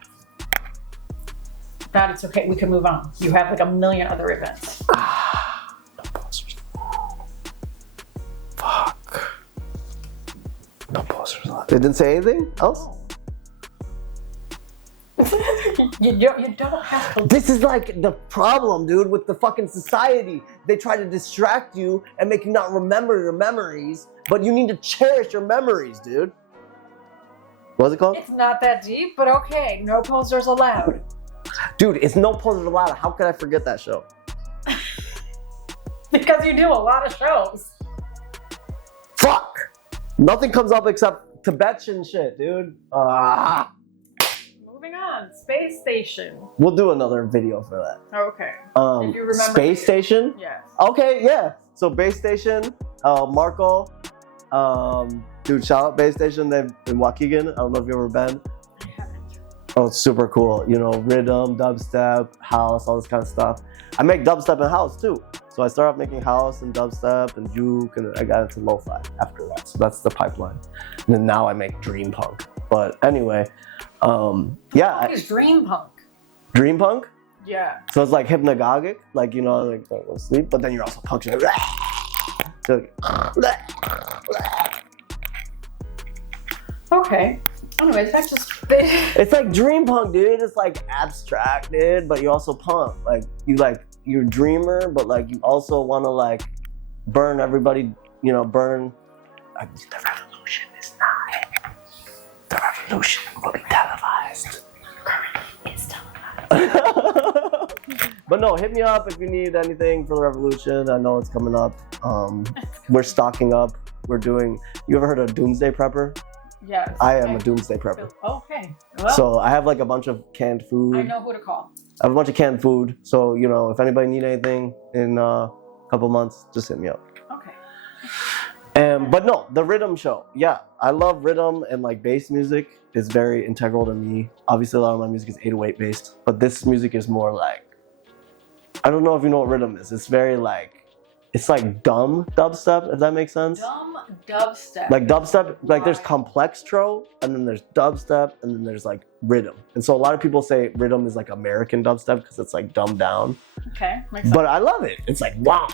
If not, it's okay. We can move on. You have like a million other events. No posers. Fuck. No posers allowed. They didn't say anything else? You don't have to. This is like the problem, dude, with the fucking society. They try to distract you and make you not remember your memories, but you need to cherish your memories, dude. What's it called? It's not that deep, but okay. No posers allowed. Dude, it's no posers allowed. How could I forget that show? Because you do a lot of shows. Fuck! Nothing comes up except Tibetan shit, dude. Moving on. Space Station. We'll do another video for that. Okay. If you remember. Space Station? Yes. Okay, yeah. So Base Station, Marco, dude, shout out Base Station. They're in Waukegan. I don't know if you've ever been. I haven't. Oh, it's super cool. You know, rhythm, dubstep, house, all this kind of stuff. I make dubstep and house too. So I started off making house and dubstep and juke, and I got into lo-fi after that. So that's the pipeline. And then now I make dream punk. But anyway, yeah. It's dream punk. Dream punk? Yeah. So it's like hypnagogic, like, you know, like don't go to sleep, but then you're also punching it. So, okay. Anyways, that's just. it's like dream punk, dude. It's like abstract, dude, but you also punk. Like you're a dreamer, but like you also want to like burn everybody, you know, burn. Like, the revolution is nigh. The revolution will be televised. It's televised. But no, hit me up if you need anything for the revolution. I know it's coming up. We're stocking up. We're doing. You ever heard of Doomsday Prepper? Yes. I am a Doomsday Prepper. Okay. Well, so I have like a bunch of canned food. I know who to call. I have a bunch of canned food. So, you know, if anybody need anything in a couple months, just hit me up. Okay. But no, the rhythm show. Yeah, I love rhythm and like bass music is very integral to me. Obviously, a lot of my music is 808 based, but this music is more like, I don't know if you know what rhythm is. It's very like, it's like dumb dubstep, if that makes sense. Dumb dubstep. Like dubstep, like there's complextro, and then there's dubstep, and then there's like rhythm. And so a lot of people say rhythm is like American dubstep because it's like dumbed down. Okay, makes sense. But I love it. It's like wow,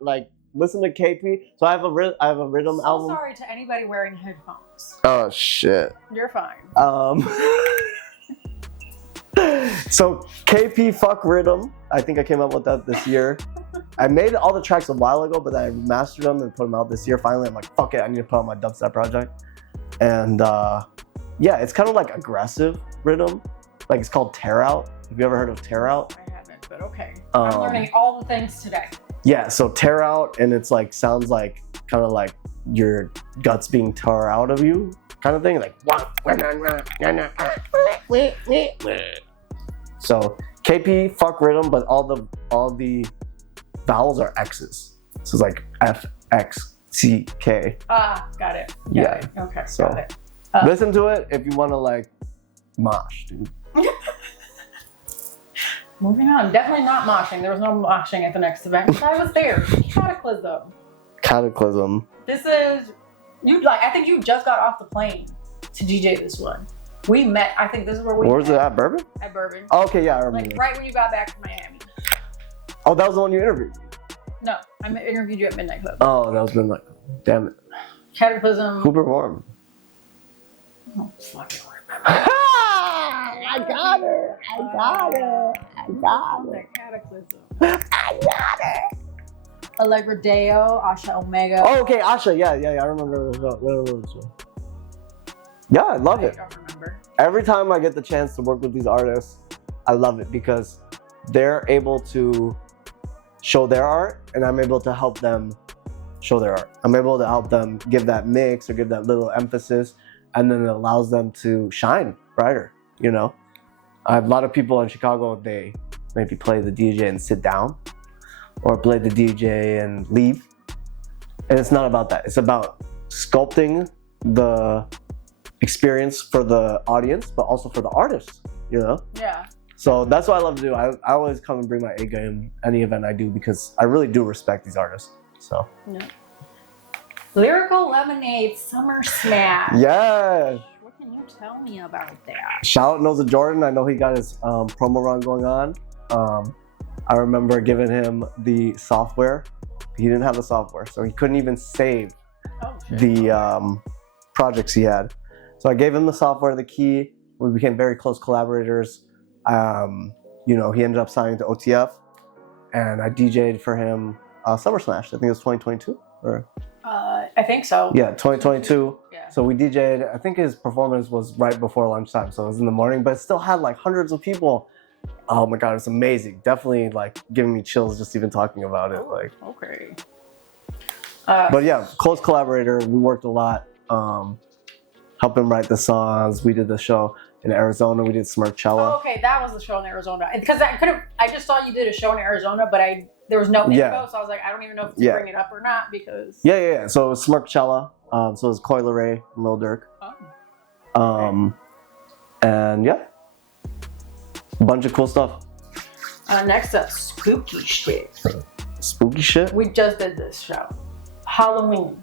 like listen to KP. So I have a rhythm album. Sorry to anybody wearing headphones. Oh shit. You're fine. So KP Fuck Rhythm, I think I came up with that this year. I made all the tracks a while ago, but I mastered them and put them out this year. Finally, I'm like, fuck it, I need to put out my dubstep project. And yeah, it's kind of like aggressive rhythm. Like it's called Tear Out. Have you ever heard of Tear Out? I haven't, but okay. I'm learning all the things today. Yeah, so Tear Out, and it's like, sounds like, kind of like your guts being tore out of you, kind of thing. Like, so KP Fuck Rhythm, but all the vowels are X's. So it's like F, X, TK. Ah, got it. Yeah. Okay, So, got it. listen to it if you want to like mosh, dude. Moving on. Definitely not moshing. There was no moshing at the next event. I was there. Cataclysm. This is I think you just got off the plane to DJ this one. We met. I think this is where we. Where was it at? Bourbon? At Bourbon. Oh, okay, yeah, I remember. Like right when you got back from Miami. Oh, that was the one you interviewed. No, I interviewed you at Midnite Club. Oh, that was Midnight. Damn it. Cataclysm. Who performed? I don't fucking remember. I got it. Cataclysm. I got it. Allegra Deo, Asha Omega. Oh, okay, Asha. Yeah. I remember this one. Yeah, I love it. I don't remember. Every time I get the chance to work with these artists, I love it because they're able to show their art and I'm able to help them show their art. I'm able to help them give that mix or give that little emphasis, and then it allows them to shine brighter, you know? I have a lot of people in Chicago, they maybe play the DJ and sit down or play the DJ and leave. And it's not about that. It's about sculpting the experience for the audience, but also for the artist, you know? Yeah. So that's what I love to do. I always come and bring my A game any event I do because I really do respect these artists. So. Yeah. Lyrical Lemonade Summer Smash. Yeah. What can you tell me about that? Shout out Noza Jordan. I know he got his promo run going on. I remember giving him the software. He didn't have the software, so he couldn't even save the projects he had. So I gave him the software, the key. We became very close collaborators. You know, he ended up signing to OTF, and I DJ'd for him Summer Smash. I think it was 2022, or I think so. yeah, 2022. Yeah. So we DJ'd. I think his performance was right before lunchtime, so it was in the morning, but it still had like hundreds of people. Oh my god, it's amazing. Definitely like giving me chills just even talking about it. Like, okay. but yeah, close collaborator. We worked a lot. Helped him write the songs. We did the show in Arizona. We did Smirchella. Oh, okay, that was the show in Arizona. Because I just thought you did a show in Arizona, but there was no info, so I was like, I don't even know if to bring it up or not because. Yeah. So it was Smirchella. So it was Coil Ray and Lil Durk. Oh. And yeah, a bunch of cool stuff. Next up, spooky shit. Spooky shit? We just did this show. Halloween,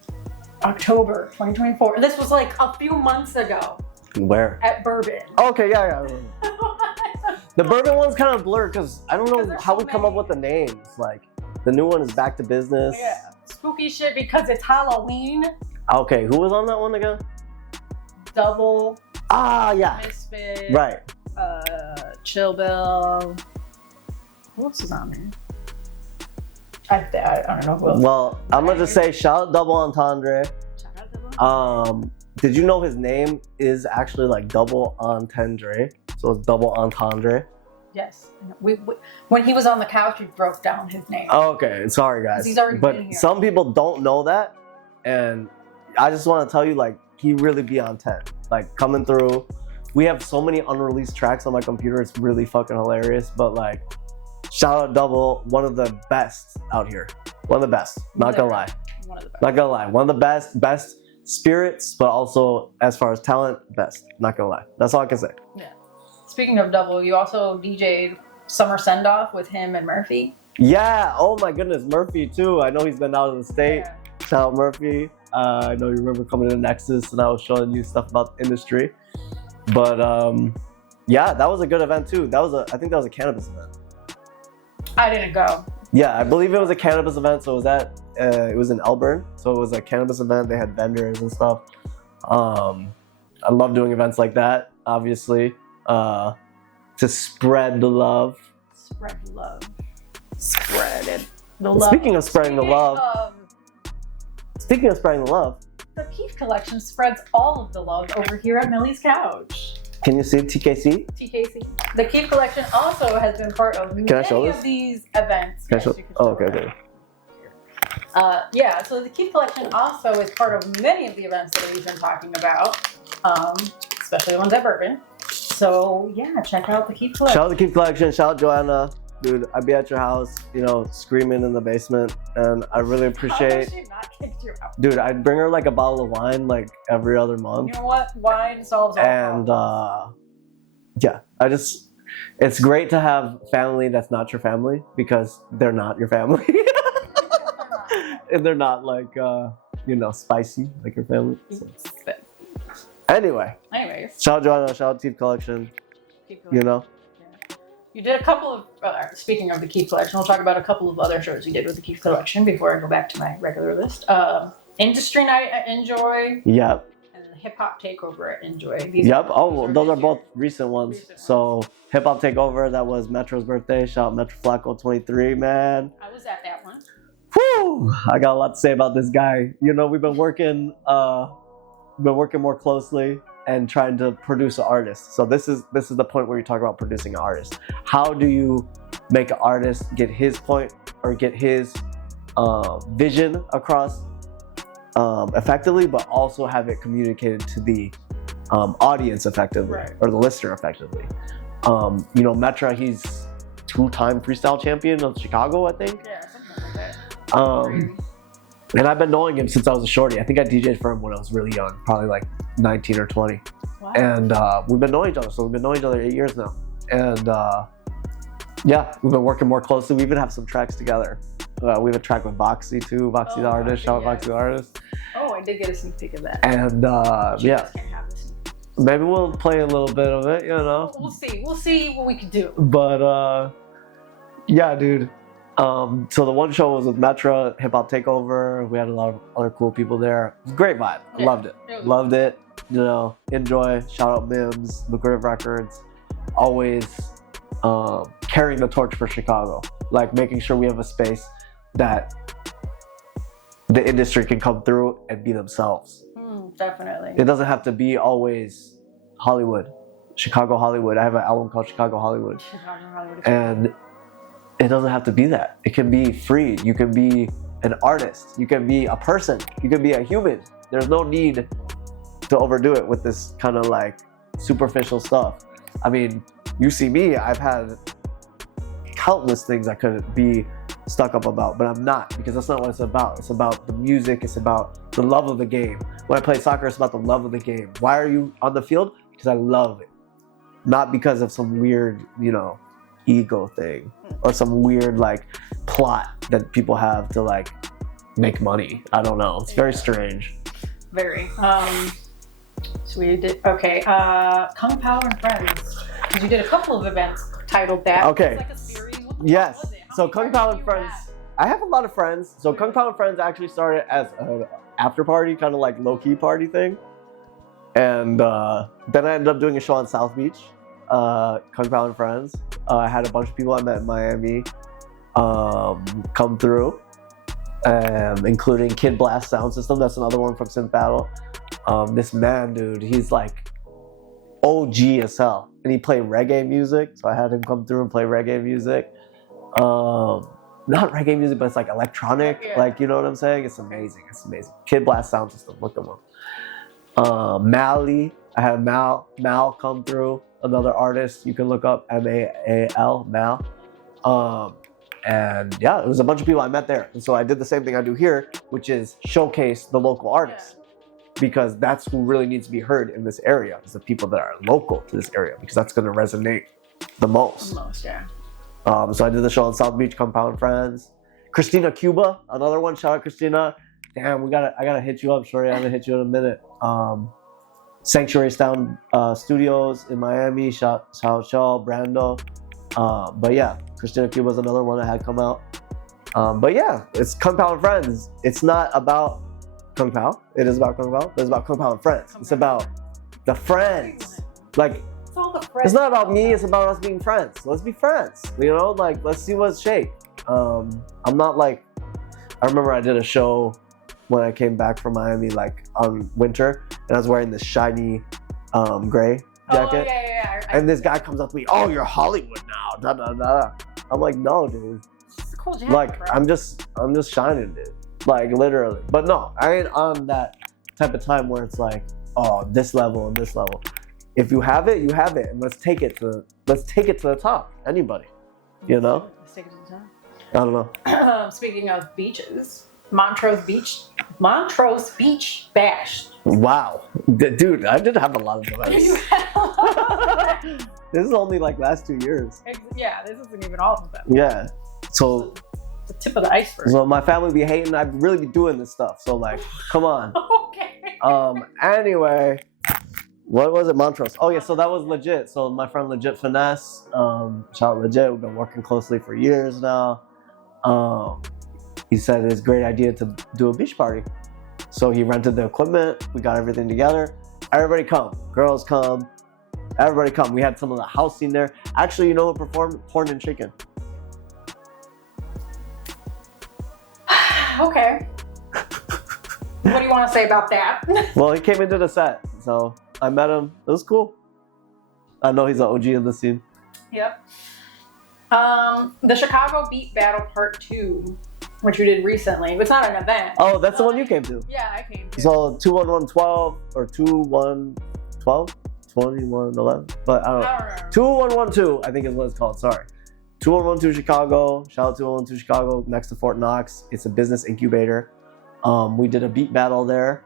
October 2024. This was like a few months ago. Where? At Bourbon. Okay, yeah. The Bourbon one's kind of blurred because I don't know how we come up with the names. Like, the new one is Back to Business. Yeah. Spooky shit because it's Halloween. Okay, who was on that one again? Double. Ah, yeah. Misfit. Right. Chill Bill. Who else is on there? I don't know who else. Well, I'm gonna just say shout out Double Entendre. Shout out Double. Did you know his name is actually like Double Entendre? So it's Double Entendre. Yes. We when he was on the couch, we broke down his name. Oh, okay, sorry guys. He's already been but here. Some people don't know that, and I just want to tell you, like, he really be on 10. Like, coming through. We have so many unreleased tracks on my computer. It's really fucking hilarious. But like, shout out Double, one of the best out here. One of the best. Not gonna lie. One of the best. Not gonna lie. One of the best spirits, but also as far as talent, best. Not gonna lie. That's all I can say. Yeah. Speaking of Double, you also DJ'd Summer Send Off with him and Murphy. Yeah. Oh my goodness, Murphy too. I know he's been out of the state. Yeah. Shout out Murphy. I know you remember coming to Nexuss and I was showing you stuff about the industry. But yeah, that was a good event too. I think that was a cannabis event. I didn't go. Yeah, I believe it was a cannabis event. So it was in Elburn. So it was a cannabis event. They had vendors and stuff. I love doing events like that, obviously, to spread the love. Spread the love. Spread it. The love. Speaking of spreading the love. Speaking of spreading the love. The Keith Collection spreads all of the love over here at Melly's couch. Can you see TKC? TKC. The Keith Collection also has been part of many of these events. Can I show? Oh, okay. Yeah, so the Keith Collection also is part of many of the events that we've been talking about, especially the ones at Bourbon. So yeah, check out the Keith Collection. Shout out the Keith Collection. Shout out Joanna. dude. I'd be at your house, you know, screaming in the basement, and I really appreciate. How has she not kicked you out? Dude, I'd bring her like a bottle of wine like every other month. You know what? Wine solves all And yeah, it's great to have family that's not your family because they're not your family. And they're not like, you know, spicy like your family. So. Anyways, shout out Joanna, shout out Teeth Collection. You know? Yeah. You did a couple of, speaking of the Keith Collection, we'll talk about a couple of other shows you did with the Keith Collection before I go back to my regular list. Industry Night at Enjoy. Yep. And the Hip Hop Takeover at Enjoy. Those are both recent ones. So Hip Hop Takeover, that was Metro's birthday. Shout out Metro Flacco 23, man. I was at that one. Whew! I got a lot to say about this guy. You know, we've been working more closely and trying to produce an artist. So this is the point where you talk about producing an artist. How do you make an artist get his point or get his vision across effectively, but also have it communicated to the audience effectively, right, or the listener effectively? You know, Metra, he's 2-time freestyle champion of Chicago, I think. Yeah, something like that. And I've been knowing him since I was a shorty. I think I DJ'd for him when I was really young, probably like 19 or 20. Wow. And we've been knowing each other. So we've been knowing each other 8 years now. And yeah, we've been working more closely. We even have some tracks together. We have a track with Voxy too. Voxy the artist. Shout out Voxy the artist. Oh, I did get a sneak peek of that. And yeah, maybe we'll play a little bit of it, you know. We'll see. We'll see what we can do. But yeah, dude. So the one show was with Metra, Hip Hop Takeover. We had a lot of other cool people there. Great vibe. Yeah, loved it. Loved it. You know, enjoy. Shout out Mims, Lucrative Records. Always carrying the torch for Chicago. Like making sure we have a space that the industry can come through and be themselves. Definitely. It doesn't have to be always Hollywood. Chicago Hollywood. I have an album called Chicago Hollywood. And it doesn't have to be that. It can be free. You can be an artist. You can be a person. You can be a human. There's no need to overdo it with this kind of like superficial stuff. I mean, you see me, I've had countless things I could be stuck up about, but I'm not, because that's not what it's about. It's about the music. It's about the love of the game. When I play soccer, it's about the love of the game. Why are you on the field? Because I love it. Not because of some weird, you know, ego thing or some weird like plot that people have to like make money. I don't know. It's very strange. Very. So we did Kung Pao and Friends. Because you did a couple of events titled that. Okay. It's like a series. Yes. So Kung Pao and Friends. I have a lot of friends. So Kung Pao and Friends actually started as an after party, kind of like low key party thing, and then I ended up doing a show on South Beach. Kung Pao and Friends. I had a bunch of people I met in Miami come through, including Kid Blast Sound System. That's another one from Synth Battle. This man, dude, he's like OG as hell, and he played reggae music. So I had him come through and play reggae music. Not reggae music, but it's like electronic. Yeah. Like, you know what I'm saying? It's amazing. It's amazing. Kid Blast Sound System. Look him up. Mally. I had Mal come through. Another artist you can look up, Mal, Mal. And yeah, it was a bunch of people I met there. And so I did the same thing I do here, which is showcase the local artists. Because that's who really needs to be heard in this area, is the people that are local to this area, because that's going to resonate the most. Yeah. So I did the show on South Beach, Kung Pao and Friends. Christina Cuba, another one. Shout out Christina. Damn, I gotta hit you up, shorty. I'm gonna hit you in a minute. Sanctuary Sound Studios in Miami. Shout out Shaw, Brando. But yeah, Christina Cuba is another one that had come out. But yeah, it's Kung Pao and Friends. It's not about Kung Pao. It is about Kung Pao. But it's about Kung Pao and Friends. It's about the friends. Like, it's not about me. It's about us being friends. Let's be friends. You know, like, let's see what's shake. I'm not like, I remember I did a show when I came back from Miami, like on winter, and I was wearing this shiny gray jacket. Oh, yeah. And this guy comes up to me, "Oh, you're Hollywood now." Da da da. I'm like, "No, dude. It's a cool jacket, like, bro. I'm just shining, dude. Like, literally. But no, I ain't on that type of time where it's like, oh, this level and this level. If you have it, you have it, and let's take it to the top. Anybody. You know? Let's take it to the time. I don't know. Speaking of beaches, Montrose Beach Bash. Wow. Dude, I did have a lot of events. You had a lot of them. This is only like last 2 years. Yeah, this isn't even all of them. Yeah. So The tip of the iceberg. So my family be hating. I'd really be doing this stuff. So like, come on. Okay. Anyway, what was it? Montrose. Oh yeah. So that was legit. So my friend Legit Finesse. Shout out Legit. We've been working closely for years now. He said it's a great idea to do a beach party. So he rented the equipment. We got everything together. Everybody come. Girls come. Everybody come. We had some of the house scene there. Actually, you know who performed? Horn and Chicken. Okay. What do you want to say about that? Well, he came into the set, so I met him. It was cool. I know he's an OG in the scene. Yep. The Chicago Beat Battle Part 2, which you did recently. It's not an event. Oh, that's the one you came to. Yeah, I came to. So 21112 or 2112, 2111, but I don't know. I don't remember. 2112, I think is what it's called. Sorry. 2112 Chicago. Shout out 2112 Chicago, next to Fort Knox. It's a business incubator. We did a beat battle there.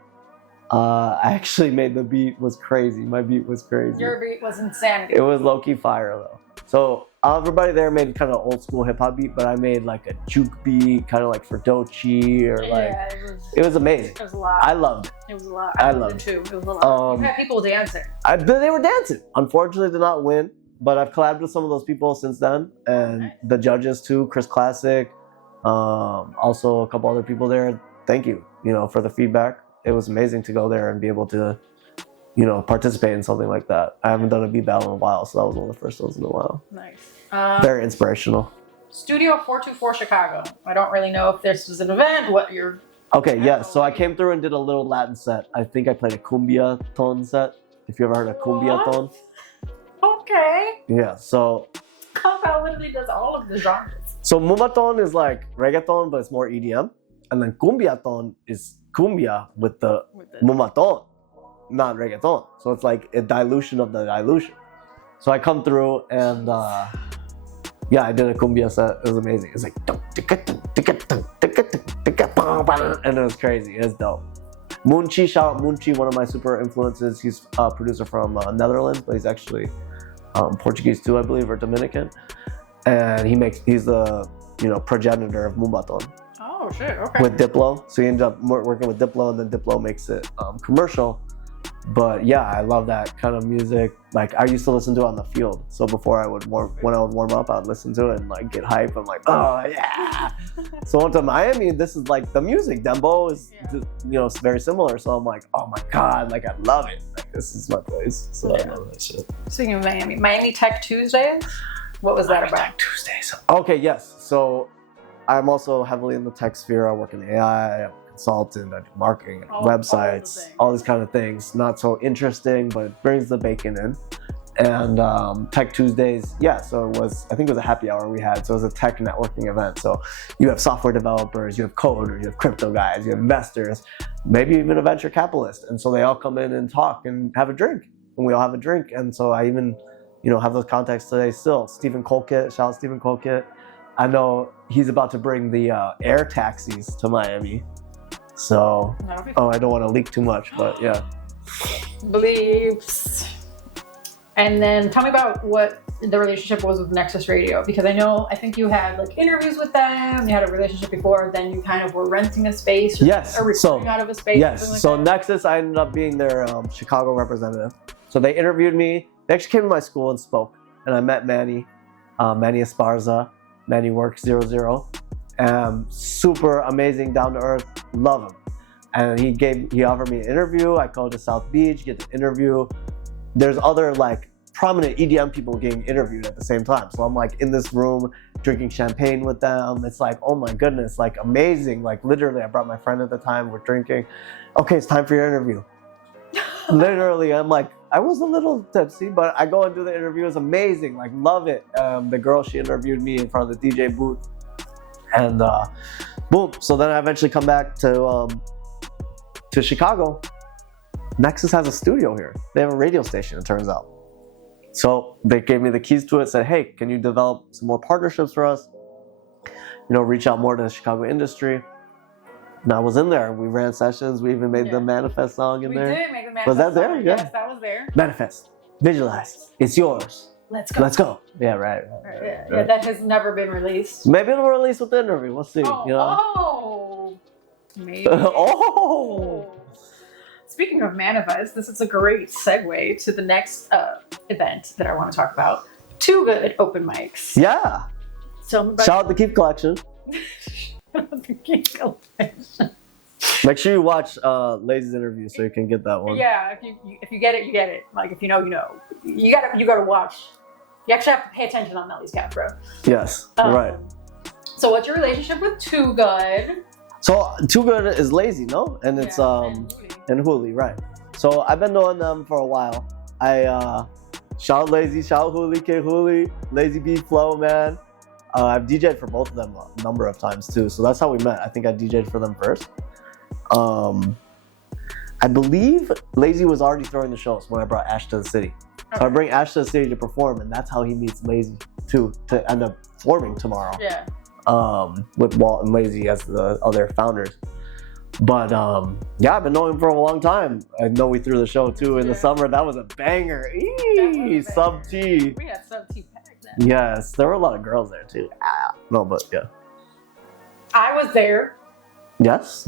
I actually made the beat was crazy. My beat was crazy. Your beat was insanity. It was low-key fire though. So everybody there made kind of old school hip hop beat, but I made like a juke beat, kind of like for Dochi or like. Yeah, it was amazing. It was a lot. I loved it. It was a lot. I loved loved it too. It was a lot. You had people dancing. They were dancing. Unfortunately, did not win, but I've collabed with some of those people since then, and the judges too, Chris Classic, also a couple other people there. Thank you, for the feedback. It was amazing to go there and be able to, participate in something like that. I haven't done a beat battle in a while, so that was one of the first ones in a while. Nice. Very inspirational. Studio 424 Chicago. I don't really know if this was an event, what you're... Okay, yes. So I came through and did a little Latin set. I think I played a cumbia ton set. If you ever heard of cumbia ton. Okay. Yeah, so... Kung Pao literally does all of the genres. So mumbaton is like reggaeton, but it's more EDM. And then cumbia ton is cumbia with the mumbaton, not reggaeton. So it's like a dilution of the dilution. So I come through and I did a cumbia set. It was amazing. It's like and it was crazy. It was dope. Munchi, shout out Munchi, one of my super influences. He's a producer from Netherlands, but he's actually Portuguese too, I believe, or Dominican. And he's the progenitor of mumbaton. Oh shit! Okay. With Diplo, so he ended up working with Diplo, and then Diplo makes it commercial. But yeah, I love that kind of music. Like I used to listen to it on the field. So before when I would warm up, I'd listen to it and like get hype. I'm like, oh yeah. So went to Miami. This is like the music. Dembo is it's very similar. So I'm like, oh my god, like I love it. Like this is my place. So I love that shit. Speaking of Miami Tech Tuesdays. What was that about? Tech Tuesdays. Okay, yes. So I'm also heavily in the tech sphere. I work in AI. I'm a consultant. I do marketing, websites, all these kind of things. Not so interesting, but it brings the bacon in. And Tech Tuesdays, so I think it was a happy hour we had. So it was a tech networking event. So you have software developers, you have coders, you have crypto guys, you have investors, maybe even a venture capitalist. And so they all come in and talk and have a drink. And we all have a drink. And so I even, have those contacts today still. Stephen Colquitt, shout out Stephen Colquitt. I know he's about to bring the air taxis to Miami. So, I don't want to leak too much, but yeah. Bleeps. And then tell me about what the relationship was with Nexuss Radio, because I think you had like interviews with them, you had a relationship before, then you kind of were renting a space or recording out of a space. Yes, so Nexuss, I ended up being their Chicago representative. So they interviewed me. They actually came to my school and spoke, and I met Manny Esparza. Manny Works 00. Super amazing, down to earth, love him. And he offered me an interview. I go to South Beach, get the interview. There's other like prominent EDM people getting interviewed at the same time. So I'm like in this room drinking champagne with them. It's like, oh my goodness, like amazing. Like literally, I brought my friend at the time, we're drinking. Okay, it's time for your interview. Literally, I'm like, I was a little tipsy, but I go and do the interview. It's amazing, like love it. The girl, she interviewed me in front of the DJ booth, and boom. So then I eventually come back to Chicago. Nexuss has a studio here. They have a radio station, it turns out. So they gave me the keys to it, said, hey, can you develop some more partnerships for us? Reach out more to the Chicago industry. And I was in there. We ran sessions. We even made the Manifest song in there. We did make the Manifest Was that there? song. Yeah. Yes, that was there. Manifest. Visualize. It's yours. Let's go. Let's go. Yeah, right. Yeah, that has never been released. Maybe it'll release with the interview. We'll see. Maybe. Oh. Speaking of Manifest, this is a great segue to the next event that I want to talk about. TooGood open mics. Yeah. Shout out the Keep Collection. The Keep Collection. Make sure you watch Lazy's interview so you can get that one. Yeah, if you get it, you get it. Like if you know, you know. You gotta watch. You actually have to pay attention on Melly's couch, bro. Yes, right. So what's your relationship with TooGood? So TooGood is Lazy, no? And it's and Hooli, right. So I've been knowing them for a while. I shout out Lazy, shout out Hooli, K Hooli, Lazy B Flow, man. I've DJ'd for both of them a number of times too. So that's how we met. I think I DJ'd for them first. I believe Lazy was already throwing the shows when I brought Ash to the city. So I bring Ash to the city to perform, and that's how he meets Lazy too, to end up forming tomorrow. Yeah. With Walt and Lazy as the other founders. But yeah, I've been knowing him for a long time. I know we threw the show too in the summer. That was a banger. Sub T. We had Sub T back then. Yes, there were a lot of girls there too. No, but yeah. I was there. Yes.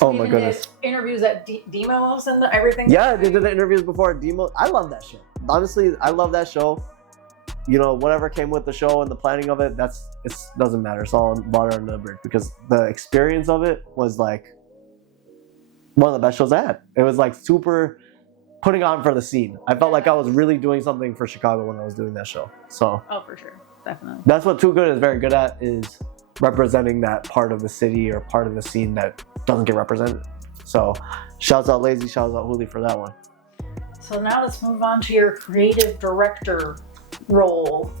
Oh my goodness. Did interviews at Demos and everything. Yeah, they did the interviews before Demo. I love that show. Honestly, I love that show. Whatever came with the show and the planning of it, it doesn't matter. It's all water under the bridge because the experience of it was like one of the best shows I had. It was like super putting on for the scene. I felt like I was really doing something for Chicago when I was doing that show. So for sure, definitely. That's what TooGood is very good at, is representing that part of the city or part of the scene that doesn't get represented. So shouts out Lazy, shouts out Hooli for that one. So now let's move on to your creative director role.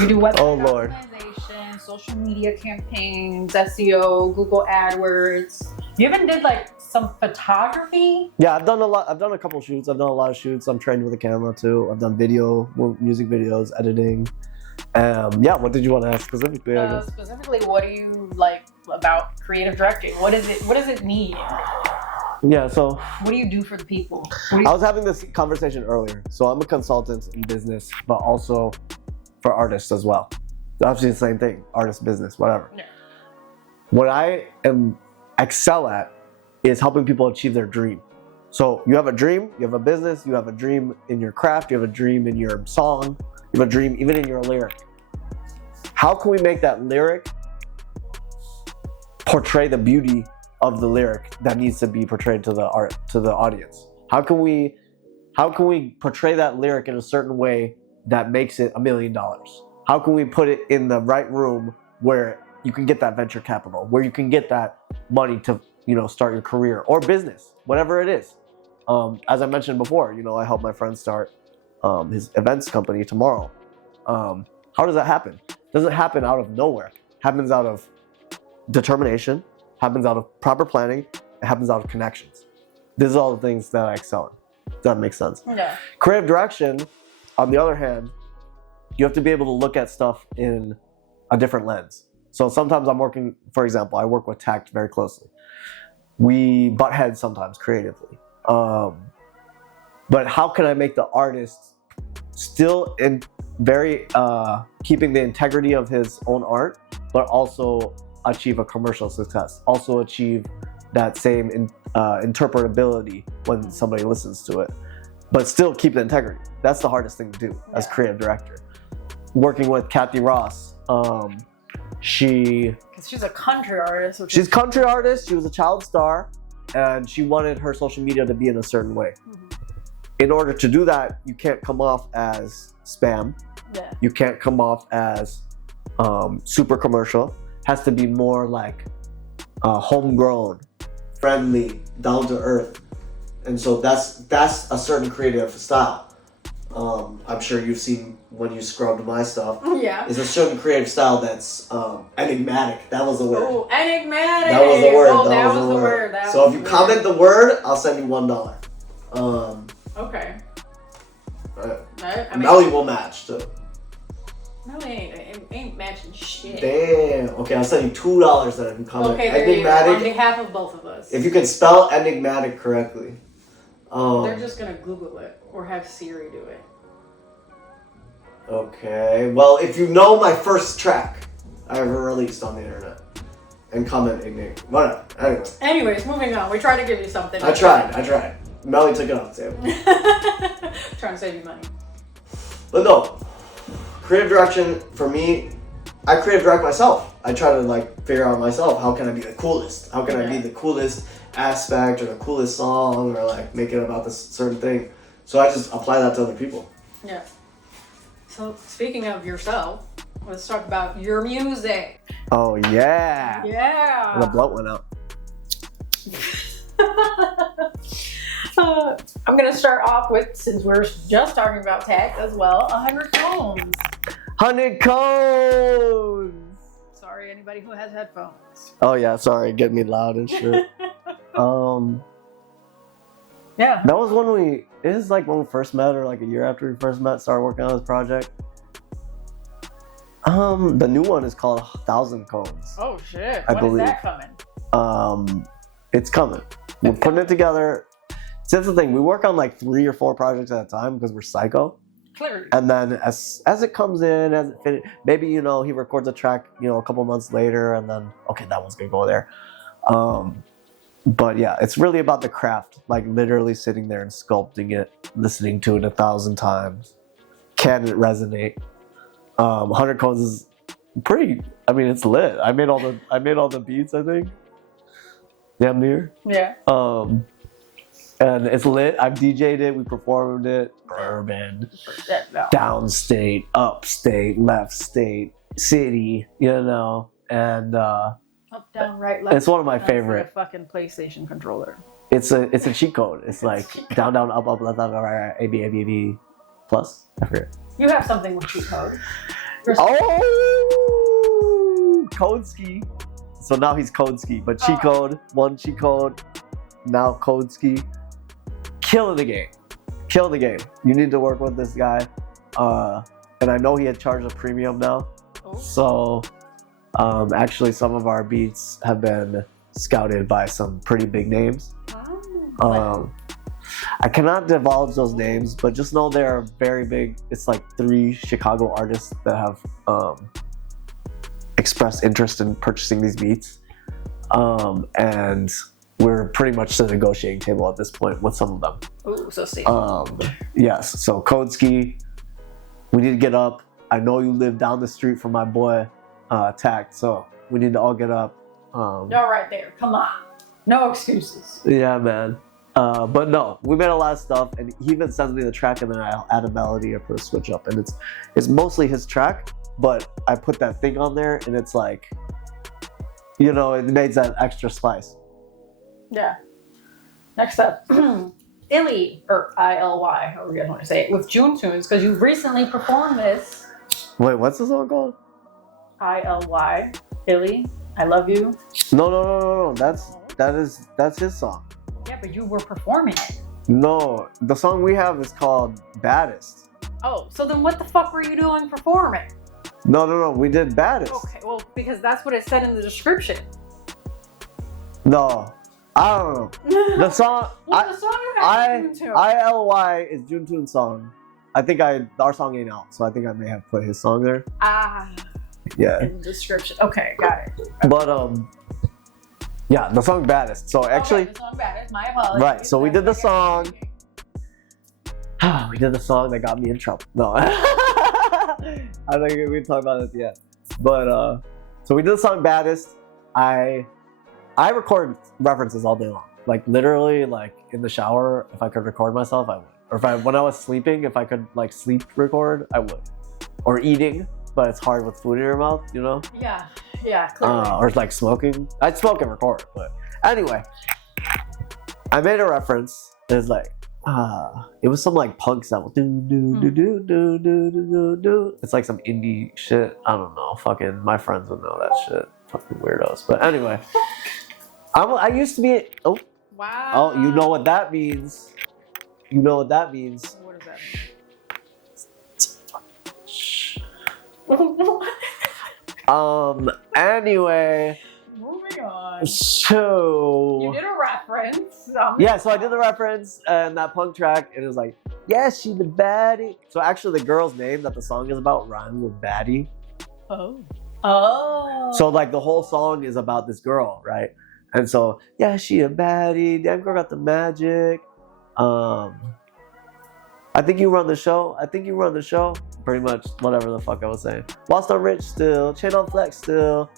You do website optimization, social media campaigns, SEO, Google AdWords. You even did like some photography? Yeah, I've done a lot. I've done a couple shoots. I've done a lot of shoots. I'm trained with a camera too. I've done music videos, editing. Yeah, what did you want to ask specifically? I guess? Specifically, what do you like about creative directing? What does it need? Yeah, so what do you do for the people? I was having this conversation earlier. So I'm a consultant in business, but also for artists as well. Obviously the same thing, artist, business, whatever. Yeah. What I excel at is helping people achieve their dream. So you have a dream, you have a business, you have a dream in your craft, you have a dream in your song, you have a dream even in your lyric. How can we make that lyric portray the beauty of the lyric that needs to be portrayed to the audience? How can we portray that lyric in a certain way that makes it $1 million? How can we put it in the right room where you can get that venture capital, where you can get that money to start your career or business, whatever it is? As I mentioned before, I helped my friend start his events company Tmrw. How does that happen? It doesn't happen out of nowhere. It happens out of determination, happens out of proper planning, it happens out of connections. These are all the things that I excel in. Does that make sense? Yeah. Creative direction, on the other hand, you have to be able to look at stuff in a different lens. So sometimes I'm working, for example, I work with Tact very closely. We butt heads sometimes creatively. But how can I make the artist still in very keeping the integrity of his own art, but also achieve a commercial success, also achieve that same interpretability when somebody listens to it, but still keep the integrity? That's the hardest thing to do as creative director. Working with Kathy Ross, she's a country artist. She's a country artist. She was a child star, and she wanted her social media to be in a certain way. Mm-hmm. In order to do that, you can't come off as spam. Yeah. You can't come off as super commercial. It has to be more like homegrown, friendly, down to earth. And so that's a certain creative style. I'm sure you've seen when you scrubbed my stuff. Yeah. It's a certain creative style that's enigmatic. That was the word. Oh, enigmatic. That was the word. Oh, that was the word. So if you comment the word, I'll send you $1. Okay. Melly will match too. Melly ain't matching shit. Damn. Okay, I'll send you $2 then if you comment. Okay, there enigmatic. You go. On behalf of both of us. If you can spell enigmatic correctly. They're just gonna Google it or have Siri do it. Okay. Well, if you know my first track I ever released on the internet, and comment Ignig. Whatever. Anyway. Anyways, moving on. We tried to give you something. I tried. Melly took it off the table. Trying to save you money. But no. Creative direction, for me, I creative direct myself. I try to like figure out myself, how can I be the coolest? How can I be the coolest aspect or the coolest song or like make it about this certain thing? So I just apply that to other people. Yeah. So speaking of yourself, let's talk about your music. Oh yeah. Yeah. The blunt went out. I'm gonna start off with, since we're just talking about tags as well, 100 cones. 100 cones. Sorry, anybody who has headphones. Oh yeah, sorry, get me loud and shit. Yeah. That was when it was like when we first met, or like a year after we first met, started working on this project. The new one is called 1,000 Cones. Oh shit. I When believe. is that coming? It's coming. We're putting it together. See, that's the thing. We work on like 3 or 4 projects at a time because we're psycho. Clearly. And then as it comes in, as it finishes, maybe, you know, he records a track, you know, a couple months later, and then, okay, that one's going to go there. But yeah, it's really about the craft, like literally sitting there and sculpting it, listening to it 1,000 times. Can it resonate? 100 Cones is pretty, I mean, it's lit. I made all the beats, I think. Damn near. Yeah. And it's lit. I've DJ'd it. We performed it. Urban, downstate, upstate, left state, city. You know, and up, down, right, left. it's one of my favorite. A fucking PlayStation controller. It's a cheat code. It's like down, down, up, up, left, left, right, A, B, A, B, A, B, plus. I forget. You have something with cheat code. Oh, Code Ski. So now he's Code Ski, but cheat code, one cheat code, now Code Ski. Killing the game. Kill the game. You need to work with this guy. And I know he had charged a premium now. Oh. So actually some of our beats have been scouted by some pretty big names. I cannot divulge those names, but just know they're very big. It's like 3 Chicago artists that have expressed interest in purchasing these beats. And we're pretty much to the negotiating table at this point with some of them. Ooh, so see. Yes, so Code Ski, we need to get up. I know you live down the street from my boy, Tact, so we need to all get up. Y'all right there, come on. No excuses. Yeah, man. But no, we made a lot of stuff, and he even sends me the track, and then I'll add a melody or put a switch up, and it's mostly his track, but I put that thing on there, and it's like, you know, it makes that extra spice. Yeah. Next up, Illy, or I-L-Y, however you guys want to say it, with June Tunes, because you've recently performed this. Wait, what's the song called? I-L-Y, Illy, I Love You. No. That's his song. Yeah, but you were performing it. No, the song we have is called Baddest. Oh, so then what the fuck were you doing performing? No, we did Baddest. Okay, well, because that's what it said in the description. No, I don't know. The song, well, the song you have is June Tune. I-L-Y is June Tune song. I think our song ain't out, so I think I may have put his song there. Yeah. In the description. Okay, got it. But yeah, the song Baddest. So actually, the song Baddest. My apologies. Right. So we did the song. We did the song that got me in trouble. No, I think we talk about it at the end. But so we did the song Baddest. I record references all day long. Like literally, like in the shower, if I could record myself, I would. Or when I was sleeping, if I could like sleep record, I would. Or eating, but it's hard with food in your mouth, you know? Yeah, clearly. Or like smoking. I'd smoke and record, but anyway. I made a reference. It's like, it was some like punk sound. Do. It's like some indie shit. I don't know. Fucking my friends would know that shit. Fucking weirdos. But anyway. I used to be. Oh. Wow. Oh, you know what that means. you know what that means. What does that mean? Anyway. Moving on. So. You did a reference. Yeah, so I did the reference and that punk track, and it was like, yeah, she the baddie. So actually, the girl's name that the song is about rhymes with baddie. Oh. So like the whole song is about this girl, right? And so, yeah, she a baddie. Damn girl got the magic. I think you run the show. Pretty much whatever the fuck I was saying. Lost on rich still. Chain on flex still.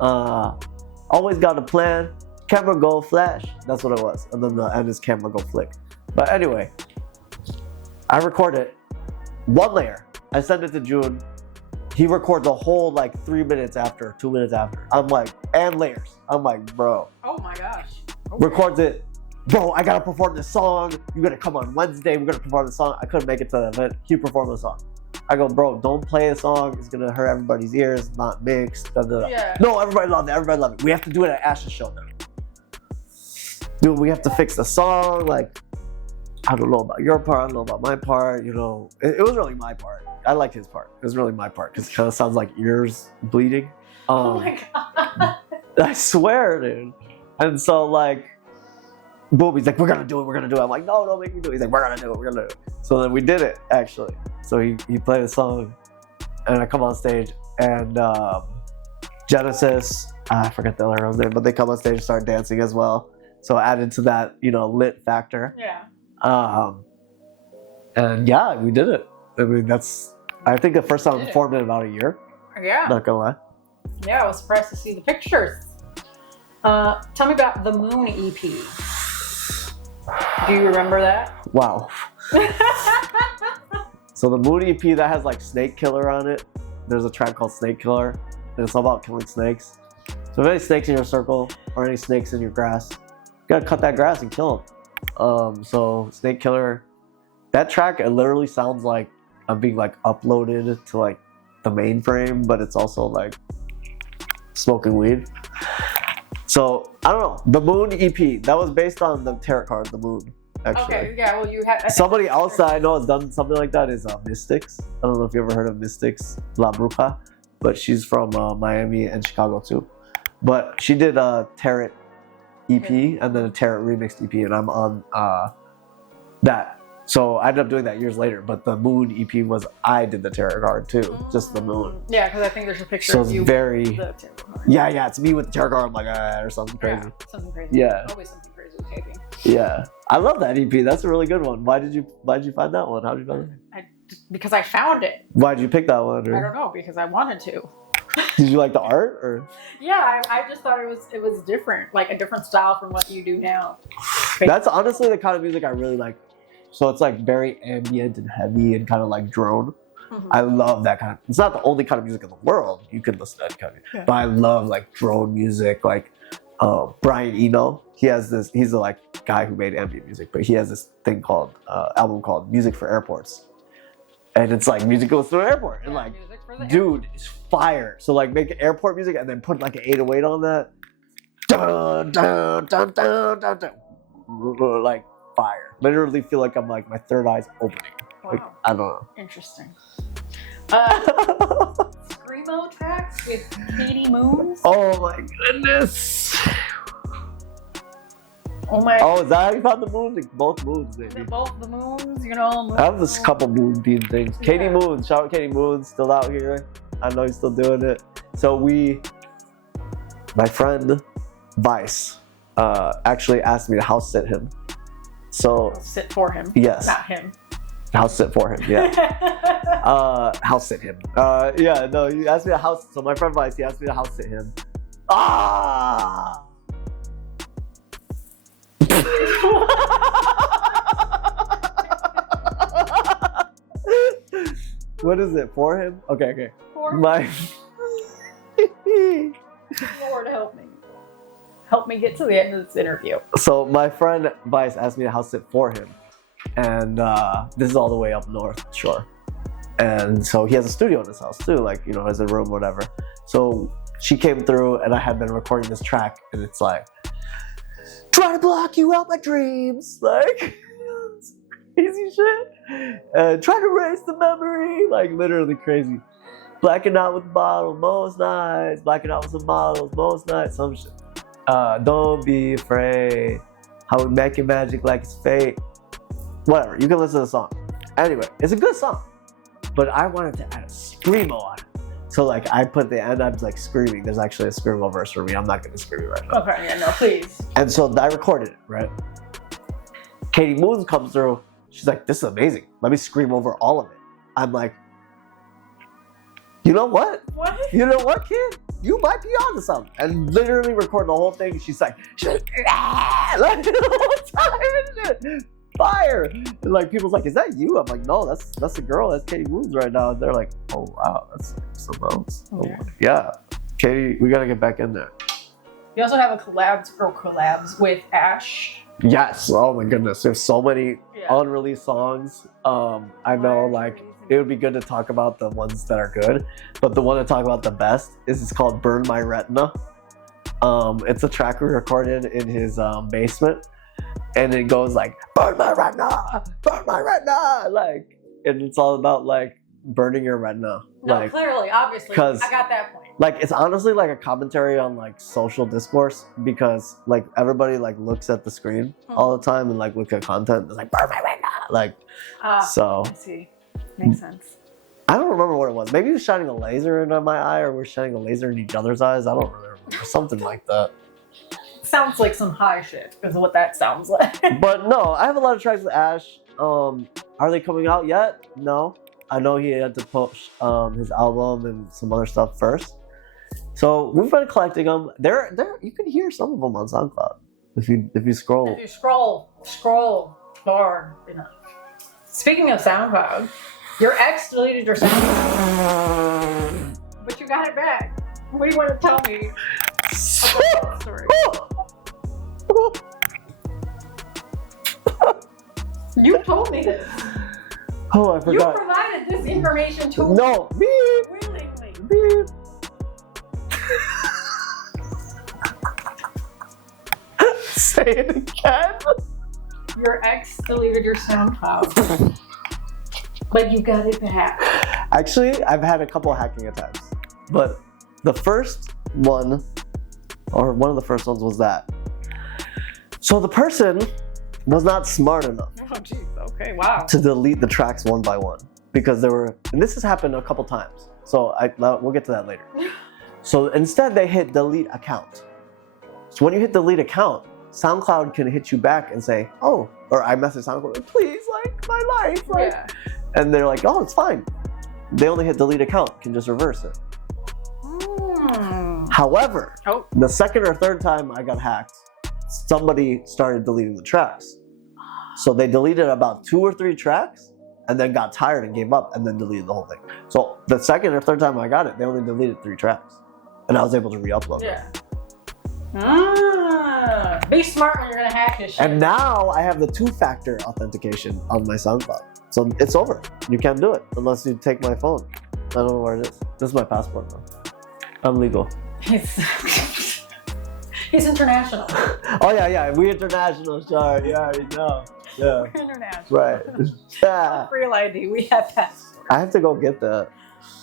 Always got a plan. Camera go flash. That's what it was. And then the end is camera go flick. But anyway, I record it. One layer. I send it to June. He records the whole like 3 minutes after, 2 minutes after. I'm like, and layers. I'm like, bro. Oh my gosh. Okay. Records it. Bro, I gotta perform this song. You gotta come on Wednesday. We're gonna perform the song. I couldn't make it to the event. He performed the song. I go, bro, don't play the song. It's gonna hurt everybody's ears. It's not mixed. Da, da, da. Yeah. No, everybody loved it. Everybody loved it. We have to do it at Ash's show now. Dude, we have to fix the song. Like, I don't know about your part. I don't know about my part. You know, it was really my part. I like his part. It was really my part because it kind of sounds like ears bleeding. Oh my god. I swear, dude. And so, like, boom, he's like, we're gonna do it. I'm like, no, don't make me do it. He's like, we're gonna do it. So then we did it, actually. So he played the song, and I come on stage, and Genesis, I forget the other girl's name, but they come on stage and start dancing as well. So added to that, you know, lit factor. Yeah. And yeah, we did it. I mean, I think the first time I performed in about a year. Yeah. Not gonna lie. Yeah, I was surprised to see the pictures. Tell me about the Moon EP. Do you remember that? Wow. So the Moon EP, that has like Snake Killer on it. There's a track called Snake Killer, and it's all about killing snakes. So if any snakes in your circle or any snakes in your grass, you gotta cut that grass and kill them. So Snake Killer, that track, it literally sounds like I'm being like uploaded to like the mainframe, but it's also like smoking weed. So I don't know. The Moon EP, that was based on the tarot card, the Moon. Actually. Okay, yeah, well, you had... Somebody else that I know has done something like that is Mystics. I don't know if you ever heard of Mystics, La Bruja, but she's from Miami and Chicago too. But she did a tarot EP and then a tarot remixed EP, and I'm on that. So I ended up doing that years later, but the Moon EP was, I did the tarot card too, just the Moon. Yeah, because I think there's a picture so of you very, with the tarot card. Yeah, it's me with the tarot card. I'm like, or something crazy. Yeah, something crazy. Yeah. Always something crazy with taping. Yeah. I love that EP. That's a really good one. Why did you find that one? How did you find it? Because I found it. Why did you pick that one? Or? I don't know, because I wanted to. Did you like the art, or? Yeah, I just thought it was different, like a different style from what you do now. That's honestly the kind of music I really like. So it's like very ambient and heavy and kind of like drone. Mm-hmm. I love that kind of. It's not the only kind of music in the world. You can listen to that kind of music, but I love like drone music. Like Brian Eno, he has this. He's the like guy who made ambient music, but he has this thing called album called Music for Airports, and it's like music goes through an airport, and like, dude, it's fire. So like make airport music and then put like an 808 on that. Dun, dun, dun, dun, dun, dun. Like fire. Literally feel like I'm like my third eye's opening. Wow. Like, I don't know. Interesting. Screamo tracks with Katie Moons. Oh my goodness. Oh my. Oh, is that how you found the moon? Like both moons, maybe. Both the moons, you know. Moons. I have this couple moonbeam things. Yeah. Katie Moon, shout out Katie Moon, still out here. I know he's still doing it. So my friend Vice, actually asked me to house sit him. So sit for him. Yes. Not him. House sit for him, yeah. House sit him. Yeah, no, you asked me to house. So my friend Vice, he asked me to house sit him. Ah! What is it? For him? Okay. For my Lord help me. Help me get to the end of this interview. So my friend Vice asked me to house sit for him. And this is all the way up north shore. And so he has a studio in his house too, like, you know, has a room, whatever. So she came through and I had been recording this track and it's like, try to block you out my dreams. Like, crazy shit. Try to erase the memory, like literally crazy. Blacking out with the bottle, most nights. Blacking out with some models, most nights. Some shit. Don't be afraid. How we making magic like it's fake. Whatever. You can listen to the song. Anyway, it's a good song, but I wanted to add a screamo on it. So like I put the end, I was like screaming. There's actually a screamo verse for me. I'm not gonna scream it right now. Okay, yeah, no, please. And so I recorded it, right? Katie Moons comes through. She's like, this is amazing. Let me scream over all of it. I'm like, you know what? What? You know what, kid? You might be onto something. And literally record the whole thing. She's like ah! Like the whole time and shit. Fire. And like people's like, is that you? I'm like, no, that's the girl. That's Katie Moons right now. And they're like, oh wow, that's something else. Yeah. Yeah. Katie, we gotta get back in there. You also have a collabs with Ash. Yes. Oh my goodness. There's so many unreleased songs. I know like it would be good to talk about the ones that are good, but the one to talk about the best is called Burn My Retina. It's a track we recorded in his basement, and it goes like, burn my retina, like, and it's all about like burning your retina. No, like, clearly, obviously, I got that point. Like, it's honestly like a commentary on like social discourse, because like everybody like looks at the screen all the time and like look at content. It's like, burn my retina, like, so. I see. Makes sense. I don't remember what it was. Maybe he was shining a laser into my eye, or we're shining a laser in each other's eyes. I don't remember. Something like that. Sounds like some high shit, is what that sounds like. But no, I have a lot of tracks with Ash. Are they coming out yet? No. I know he had to push his album and some other stuff first. So we've been collecting them. They're you can hear some of them on SoundCloud if you scroll. If you scroll far enough. Speaking of SoundCloud, your ex deleted your SoundCloud, but you got it back. What do you want to tell me about that story? You told me this. Oh, I forgot. You provided this information to me. No. Beep. Willingly. Beep. Say it again. Your ex deleted your SoundCloud, but you got it back. Actually, I've had a couple of hacking attempts, but the first one, or one of the first ones, was that. So the person was not smart enough Oh, jeez. Okay, wow. to delete the tracks one by one, because there were, and this has happened a couple times. So we'll get to that later. So instead, they hit delete account. So when you hit delete account, SoundCloud can hit you back and say, oh, or I message SoundCloud, please, like, my life, like, Yeah. and they're like, oh, it's fine. They only hit delete account, can just reverse it. However, the second or third time I got hacked, somebody started deleting the tracks. So they deleted about 2 or 3 tracks and then got tired and gave up and then deleted the whole thing. So the second or third time I got it, they only deleted 3 tracks. And I was able to re-upload it. Be smart when you're gonna hack this shit. And now I have the 2-factor authentication on my SoundCloud. So it's over. You can't do it unless you take my phone. I don't know where it is. This is my passport though. I'm legal. He's international. Oh yeah. We international, sorry. You already know. Yeah. We're international. Right. Yeah. Real ID. We have passports. I have to go get that.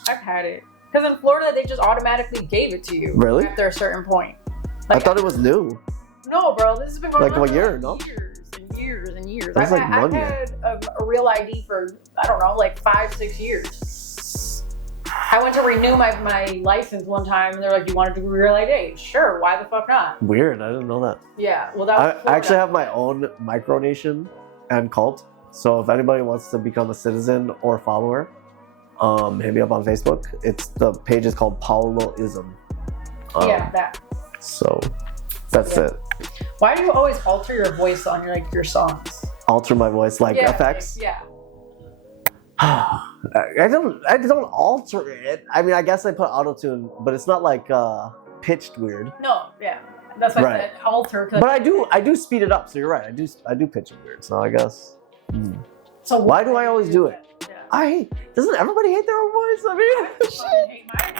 I've had it. Because in Florida, they just automatically gave it to you. Really? After a certain point. I thought it was new. No, bro. This has been going Like on what for year? No. years and years and years. That's I've like had 1 year. a real ID for, I don't know, like 5-6 years. I went to renew my license one time, and they're like, "You want to do real ID?" Sure. Why the fuck not? Weird. I didn't know that. Yeah. Well, that was I actually have my own micronation and cult. So if anybody wants to become a citizen or follower, hit me up on Facebook. The page is called Pauloism. Yeah, that. So that's it. Why do you always alter your voice on your songs? Alter my voice like effects. Yeah. I don't alter it. I mean, I guess I put auto-tune, but it's not like pitched weird. No, yeah. That's why I said alter. But I do speed it up, so you're right. I do pitch it weird, so I guess. So why do I always do it? Yeah. Doesn't everybody hate their own voice? I hate my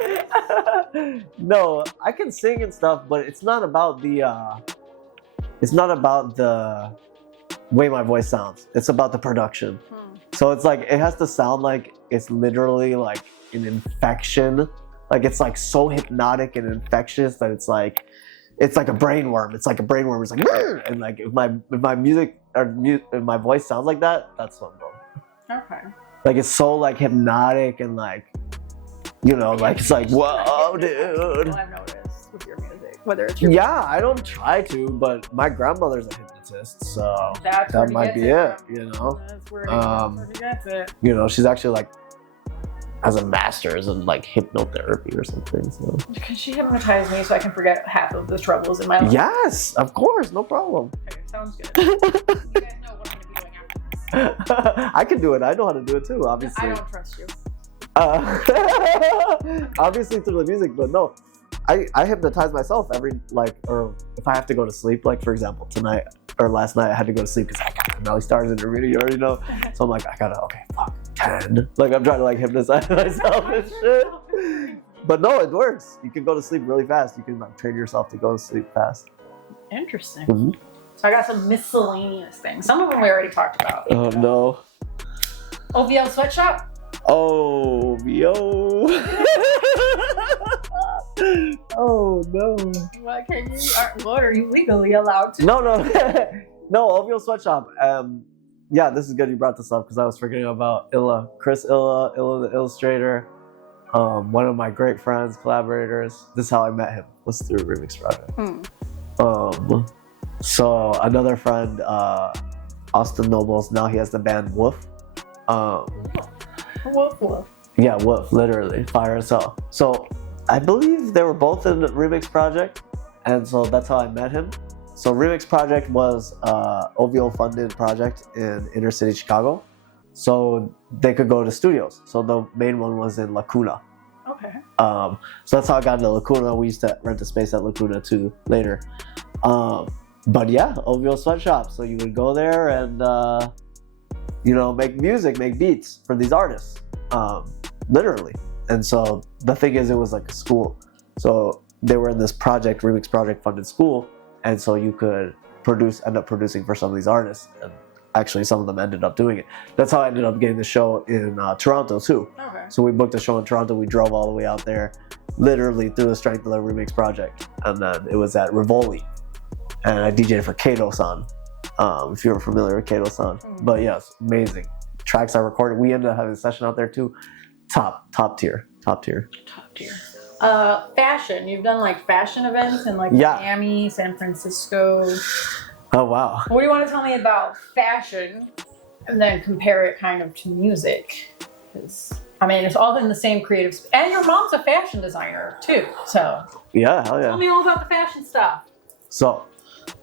mean, no, I can sing and stuff, but it's not about the way my voice sounds. It's about the production. So it's like, it has to sound like it's literally like an infection. Like it's like so hypnotic and infectious that it's like a brainworm. It's like a brainworm. It's like, "Rrr!" And like if my music or if my voice sounds like that, that's what I'm going. Okay. Like it's so like hypnotic and like, you know, like it's like, whoa, dude. I've noticed with your music, whether it's your I don't try to, but my grandmother's a hypnotist, so That's where that he might gets be it it, from. you know. That's where he gets it. You know, she's actually like has a master's in like hypnotherapy or something. So Can she hypnotize me so I can forget half of the troubles in my life? yes, of course, no problem. Okay, sounds good. You guys know what I'm gonna be doing after this. I can do it. I know how to do it too. Obviously, I don't trust you. obviously through the music, but no, I hypnotize myself or if I have to go to sleep, like for example tonight or last night I had to go to sleep because I got the Melly Starz interview, you already know. So I'm like, I gotta, okay, fuck, 10. Like I'm trying to like hypnotize myself and shit. But no, it works. You can go to sleep really fast. You can like train yourself to go to sleep fast. Interesting. Mm-hmm. So I got some miscellaneous things. Some of them we already talked about. Oh no. OVL Sweatshop? Oh, yo. Oh no. What are you legally allowed to? No. No, OVL Sweatshop. Yeah, this is good you brought this up because I was forgetting about Illa. Chris Illa the illustrator. One of my great friends, collaborators. This is how I met him. Was through a remix project. So another friend, Austin Nobles, now he has the band Woof. Woof. Yeah, Woof, literally. Fire as hell. So I believe they were both in the remix project, and so that's how I met him. So remix project was OVO funded project in inner city Chicago. So they could go to studios. So the main one was in Lacuna. Okay. So that's how I got into Lacuna. We used to rent a space at Lacuna too later. But yeah, OVO Sweatshop. So you would go there and you know, make music, make beats for these artists, literally. And so the thing is, it was like a school. So they were in this project, remix project funded school. And so you could end up producing for some of these artists. And actually some of them ended up doing it. That's how I ended up getting the show in Toronto too. Okay. So we booked a show in Toronto. We drove all the way out there, literally through the strength of the remix project. And then it was at Rivoli. And I DJ'd for Kato-san, if you're familiar with Kato-san. But yes, amazing. Tracks I recorded. We ended up having a session out there too. Top tier. Fashion. You've done like fashion events in like Yeah. Miami, San Francisco. Oh, wow. What do you want to tell me about fashion and then compare it kind of to music? Because, I mean, it's all in the same creative and your mom's a fashion designer too. So Yeah, hell yeah. tell me all about the fashion stuff. So,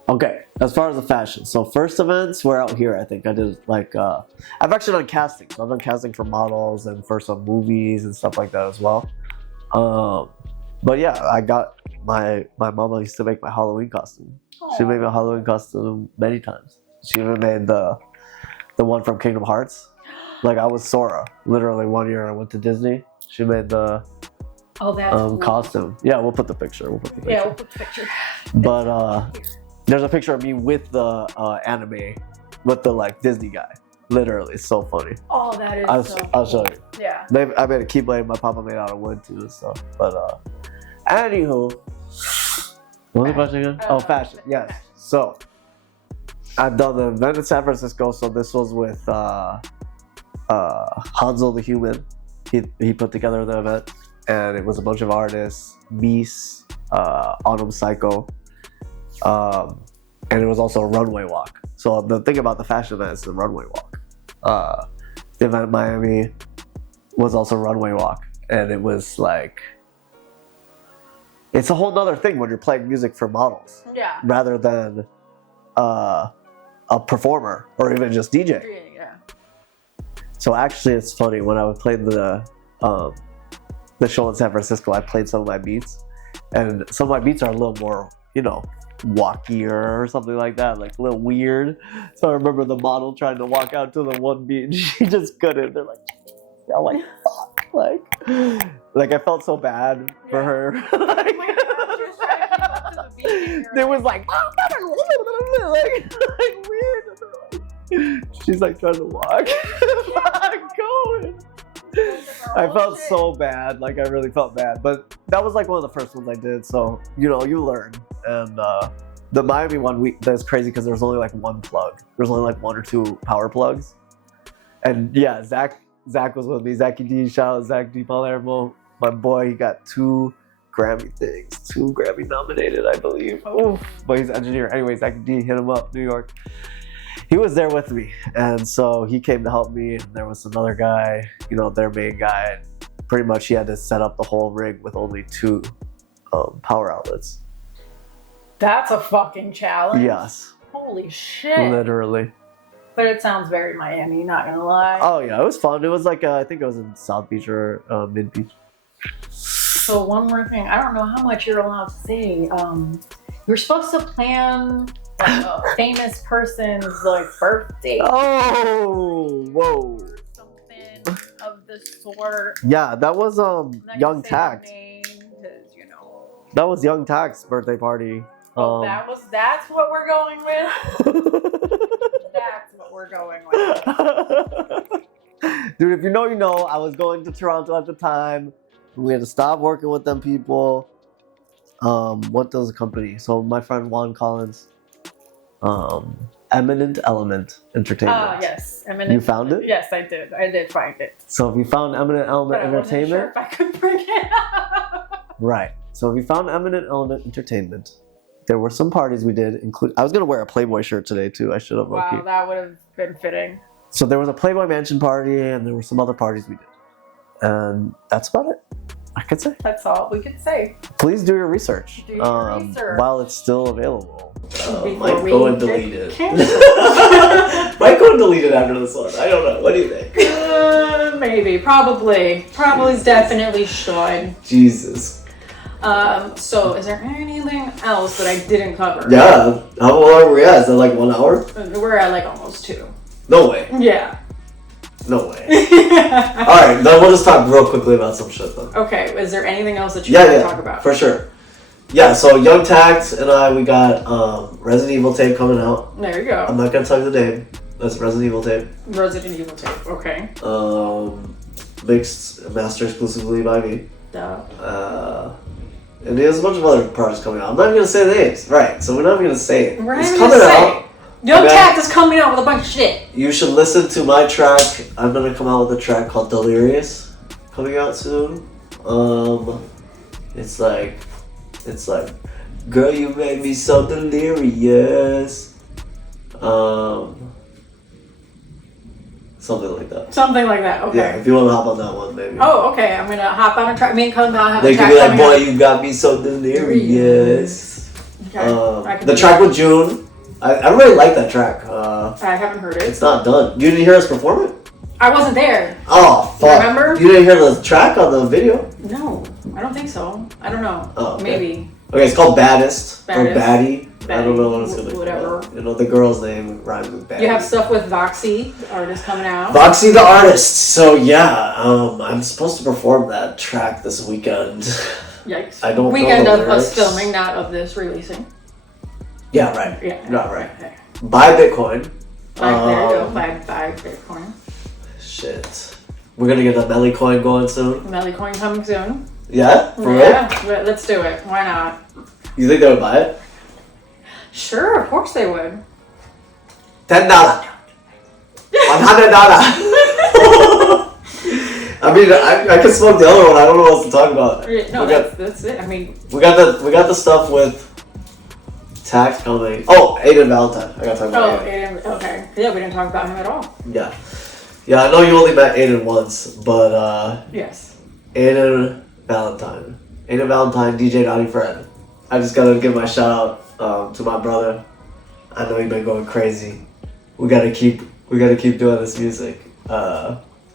okay, as far as the fashion. So first events were out here, I think. I did like, I've actually done casting. So I've done casting for models and for some movies and stuff like that as well. But yeah, I got, my mama used to make my Halloween costume. She made my Halloween costume many times. She even made the one from Kingdom Hearts. Like I was Sora. Literally one year I went to Disney. She made the cool. costume. Yeah, we'll put the picture. Yeah, we'll put the picture. But there's a picture of me with the anime, with the like Disney guy. Literally, it's so funny. Oh, that is I'll show you. Yeah. I made a keyblade my papa made out of wood too and stuff. But anywho, what was the question again? Fashion. Yes. So I've done the event in San Francisco. So this was with Hanzo the Human. He put together the event, and it was a bunch of artists, Misc, Autumn Psycho, and it was also a runway walk. So the thing about the fashion event is the runway walk. The event in Miami was also a runway walk, and it was like, it's a whole nother thing when you're playing music for models. Yeah. Rather than a performer or even just DJ. Yeah. So actually, it's funny when I would play the show in San Francisco. I played some of my beats, and some of my beats are a little more, you know, walkier or something like that, like a little weird. So I remember the model trying to walk out to the one beat, and she just couldn't. They're like, fuck, like I felt so bad for her. Oh my God, she was trying to keep up to the They was like weird. She's like trying to walk. Going. I felt so bad. Like I really felt bad. But that was like one of the first ones I did. So you learn. And the Miami one, that's crazy because there was only like one plug. There was only like 1 or 2 power plugs. And yeah, Zach was with me. Zachy D, shout out Zach D Palermo. My boy, he got 2 Grammy things. 2 Grammy nominated, I believe. Oof. But he's an engineer. Anyway, Zachy D, hit him up, New York. He was there with me. And so he came to help me. And there was another guy, their main guy. And pretty much he had to set up the whole rig with only 2 power outlets. That's a fucking challenge. Yes. Holy shit. Literally. But it sounds very Miami, not gonna lie. Oh yeah, it was fun. It was like, I think it was in South Beach or Mid Beach. So one more thing, I don't know how much you're allowed to say. You're supposed to plan like a famous person's like birthday. Oh, whoa. Something of the sort. Yeah, that was Young Tact. That was Young Tact's birthday party. That's what we're going with. That's what we're going with. Dude, if you know, I was going to Toronto at the time. We had to stop working with them people. What does the company? So my friend Juan Collins, Eminent Element Entertainment. Yes, Eminent. You found it? Yes, I did. I did find it. So if you found Eminent Element Entertainment, I wasn't sure if I could bring it up. Right. So if you found Eminent Element Entertainment, there were some parties we did. I was gonna wear a Playboy shirt today too. I should have. Wow, that would have been fitting. So there was a Playboy Mansion party, and there were some other parties we did, and that's about it. I could say. That's all we could say. Please do your research. Do your research while it's still available. Might go and delete it. Might go and delete it after this one. I don't know. What do you think? Maybe. Probably. Definitely should. Jesus. So is there anything else that I didn't cover? Yeah. How long were we at? Is that like 1 hour? We're at like almost 2. No way. Yeah. No way. Alright, then we'll just talk real quickly about some shit then. Okay, is there anything else that you want to talk about? For sure. Yeah, so Young Tact and I, we got Resident Evil tape coming out. There you go. I'm not gonna tell you the name. That's Resident Evil tape. Resident Evil tape, okay. Mixed, master exclusively by me. Duh. And there's a bunch of other projects coming out. I'm not even gonna say the names. Right, so we're not even gonna say it. We're not it's even coming gonna say out. it. Young Tact is coming out with a bunch of shit. You should listen to my track. I'm gonna come out with a track called Delirious, coming out soon. It's like, girl, you made me so delirious. Something like that. Something like that. Okay. Yeah, if you want to hop on that one, maybe. Oh, okay. I'm gonna hop on a track. Me and Kung Pao have they a track. They could be like, boy, you got me so delirious. Okay. The track with June. I really like that track. I haven't heard it. It's not done. You didn't hear us perform it? I wasn't there. Oh, fuck. Remember? You didn't hear the track on the video? No, I don't think so. I don't know. Oh, okay. Maybe. Okay, it's called Baddest. Or Baddest. Baddie. I don't know what it's gonna be. Whatever. You know, the girl's name rhymes with Baddie. You have stuff with Voxy, the artist coming out. Voxy the artist. So yeah, I'm supposed to perform that track this weekend. Yikes. I don't Weekend know the of us lyrics. filming, not of this releasing. Yeah, right. Yeah. Not right. Okay. Buy Bitcoin. There you go. Buy Bitcoin. Shit. We're gonna get the Melly coin going soon. Melly coin coming soon. Yeah? For real? Yeah, let's do it. Why not? You think they would buy it? Sure, of course they would. $10. $100. I mean, I could smoke the other one. I don't know what else to talk about. No, that's it. I mean, we got the stuff with Tax coming. Oh, Aiden Valentine. I gotta talk about Aiden. Okay. Yeah, we didn't talk about him at all. Yeah. Yeah, I know you only met Aiden once, but yes. Aiden Valentine. Aiden Valentine, DJ Naughty Fred. I just gotta give my shout out to my brother. I know you've been going crazy. We gotta keep doing this music.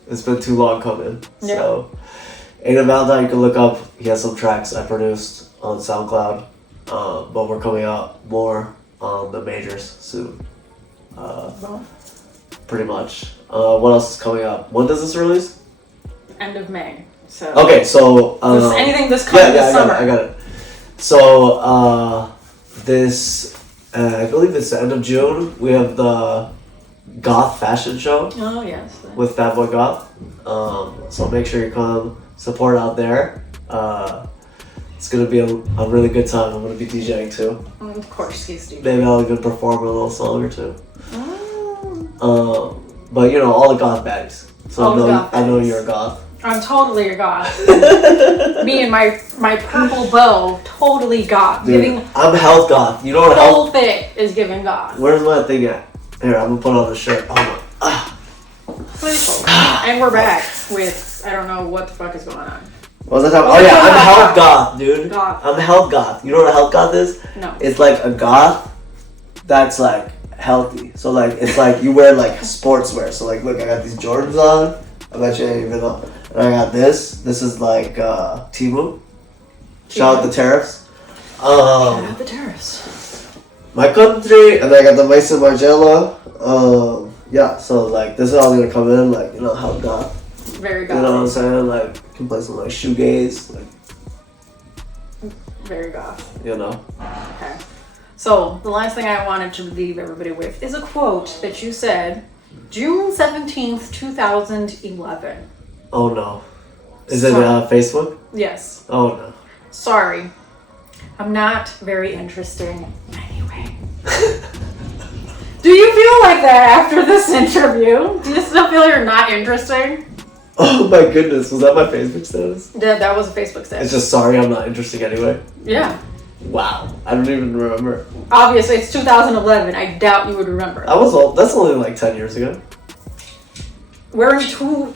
It's been too long coming. Yeah. So Aiden Valentine, you can look up. He has some tracks I produced on SoundCloud. But we're coming out more on the majors soon. Pretty much. What else is coming up? When does this release? End of May. So. Okay, so anything this coming this summer. I got it. So I believe it's the end of June, we have the Goth fashion show. Oh, yes. With Fat Boy Goth. So make sure you come support out there. It's gonna be a really good time. I'm gonna be DJing too. Of course, he's DJing. Maybe I'll even perform a little song or two. But you know, all the goth baddies. So I know you're a goth. I'm totally a goth. Me and my purple bow, totally goth. Dude, I'm health goth. You know what the whole thing is giving goth. Where's my thing at? Here, I'm gonna put on the shirt. Oh my. And we're back with, I don't know what the fuck is going on. What was I talking about? Oh yeah, I'm health goth, dude. Goth. I'm health goth. You know what a health goth is? No. It's like a goth that's like healthy. So like it's like you wear like sportswear. So like look, I got these Jordans on. I bet you ain't even know. And I got this. This is like Tmrw. Shout out the tariffs. Shout out the tariffs. My country, and I got the Vice and Margiela. Yeah, so like this is all gonna come in, like, you know, health goth. Very goth. You know what I'm saying? Like you can play some like shoegaze, like very goth. You know. Okay. So the last thing I wanted to leave everybody with is a quote that you said June 17th, 2011. Oh no. Is it Facebook? Yes. Oh no. Sorry. I'm not very interesting anyway. Do you feel like that after this interview? Do you still feel you're not interesting? Oh my goodness, was that my Facebook status? That was a Facebook status. It's just sorry, I'm not interesting anyway. Yeah. Wow. I don't even remember. Obviously, it's 2011. I doubt you would remember. That's only like 10 years ago. We're in 25?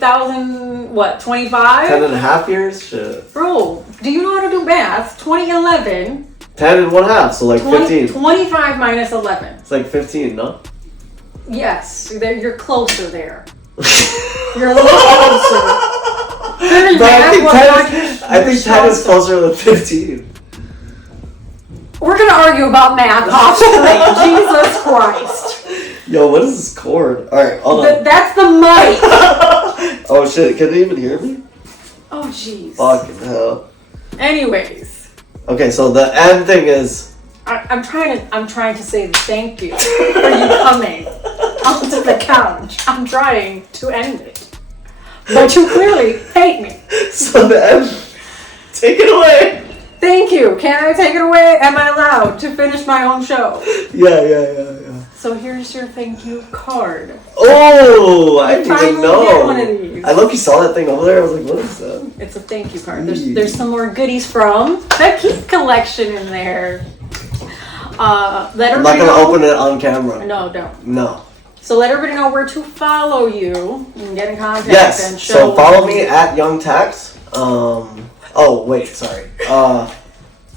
10 and a half years? Shit. Bro, do you know how to do math? 2011. 10 and one half, so like 15. 25 minus 11. It's like 15, no? Yes, you're closer there. You're a little closer. I think 10 is closer than 15. We're gonna argue about math off screen. Jesus Christ. Yo, what is this cord? Alright, hold on. That's the mic. Oh shit, can they even hear me? Oh jeez. Fucking hell. Anyways. Okay, so the end thing is I'm trying to say thank you for you coming onto the couch. I'm trying to end it. But you clearly hate me. So the end, take it away. Thank you. Can I take it away? Am I allowed to finish my own show? Yeah. So here's your thank you card. Oh, I didn't even know. Get one of these. I low-key saw that thing over there. I was like, what is that? It's a thank you card. There's some more goodies from the Keep collection in there. I'm not gonna open it on camera. No, don't. No. So let everybody know where to follow you and get in contact. Yes. And show So follow me at Young Tax. Oh wait, sorry.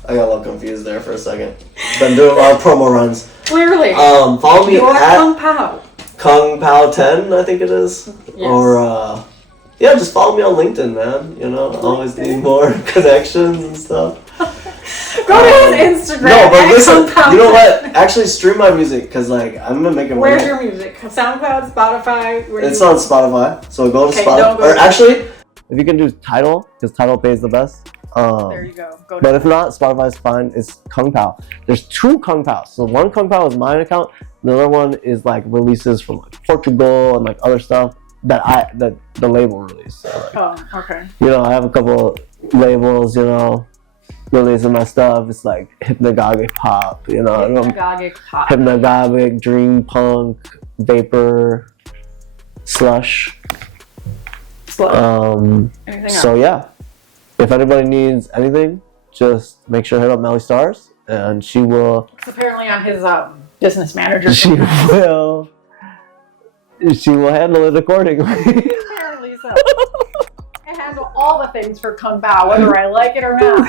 I got a little confused there for a second. Been doing a lot of promo runs. Clearly. Follow me at Kung Pao. Kung Pao 10, I think it is. Yes. Or yeah, just follow me on LinkedIn, man. You know, I always need more connections and stuff. Go to his Instagram. No, but listen, you know 10. what? Actually, stream my music because like I'm gonna make it. Where's your music? SoundCloud, Spotify. It's on Spotify, so go to Spotify. Or actually, if you can do Tidal, because Tidal pays the best. There you go. But if not, Spotify's fine. It's Kung Pao. There's two Kung Paos. So one Kung Pao is my account. The other one is like releases from like Portugal and like other stuff that the label released. So, like, oh, okay. You know, I have a couple labels. You know, releasing my stuff. It's like hypnagogic pop. You know, Hypnagogic pop. Hypnagogic, dream punk, vapor, slush. Anything else? So yeah. If anybody needs anything, just make sure to hit up Melly Starz, and she will. It's apparently on his business manager. She will handle it accordingly. Apparently so. I handle all the things for Kung Pao, whether I like it or not.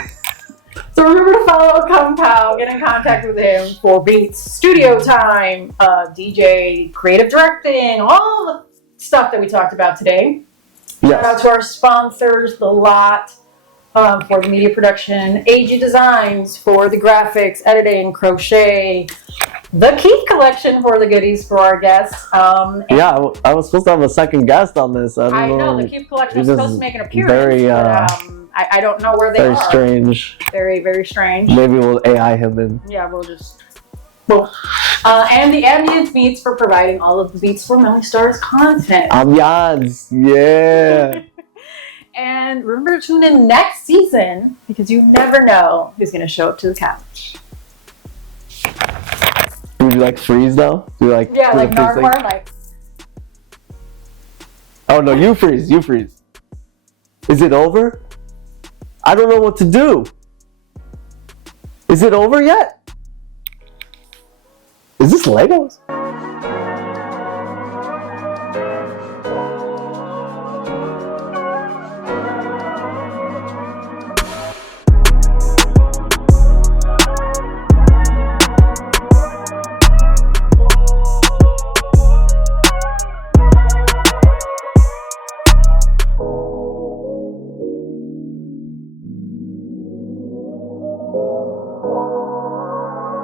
So remember to follow Kung Pao, get in contact with him for beats, studio time, DJ, creative directing, all the stuff that we talked about today. Yes. Shout out to our sponsors, The Lot. For the media production, AG Designs for the graphics, editing, crochet, the Keep collection for the goodies for our guests. Yeah, I was supposed to have a second guest on this. I know the Keep collection was supposed to make an appearance. But, I don't know where they Very are. strange. Very, very strange. Maybe we'll AI him in. Yeah, we'll just... Well, and the ambience beats for providing all of the beats for Melly Starz content. Ambiance, yeah. And remember to tune in next season because you never know who's going to show up to the couch. Do you like freeze now? Do you like Yeah, do like the freeze Narwhal, thing? like... Oh no, you freeze, you freeze. Is it over? I don't know what to do. Is it over yet? Is this Legos?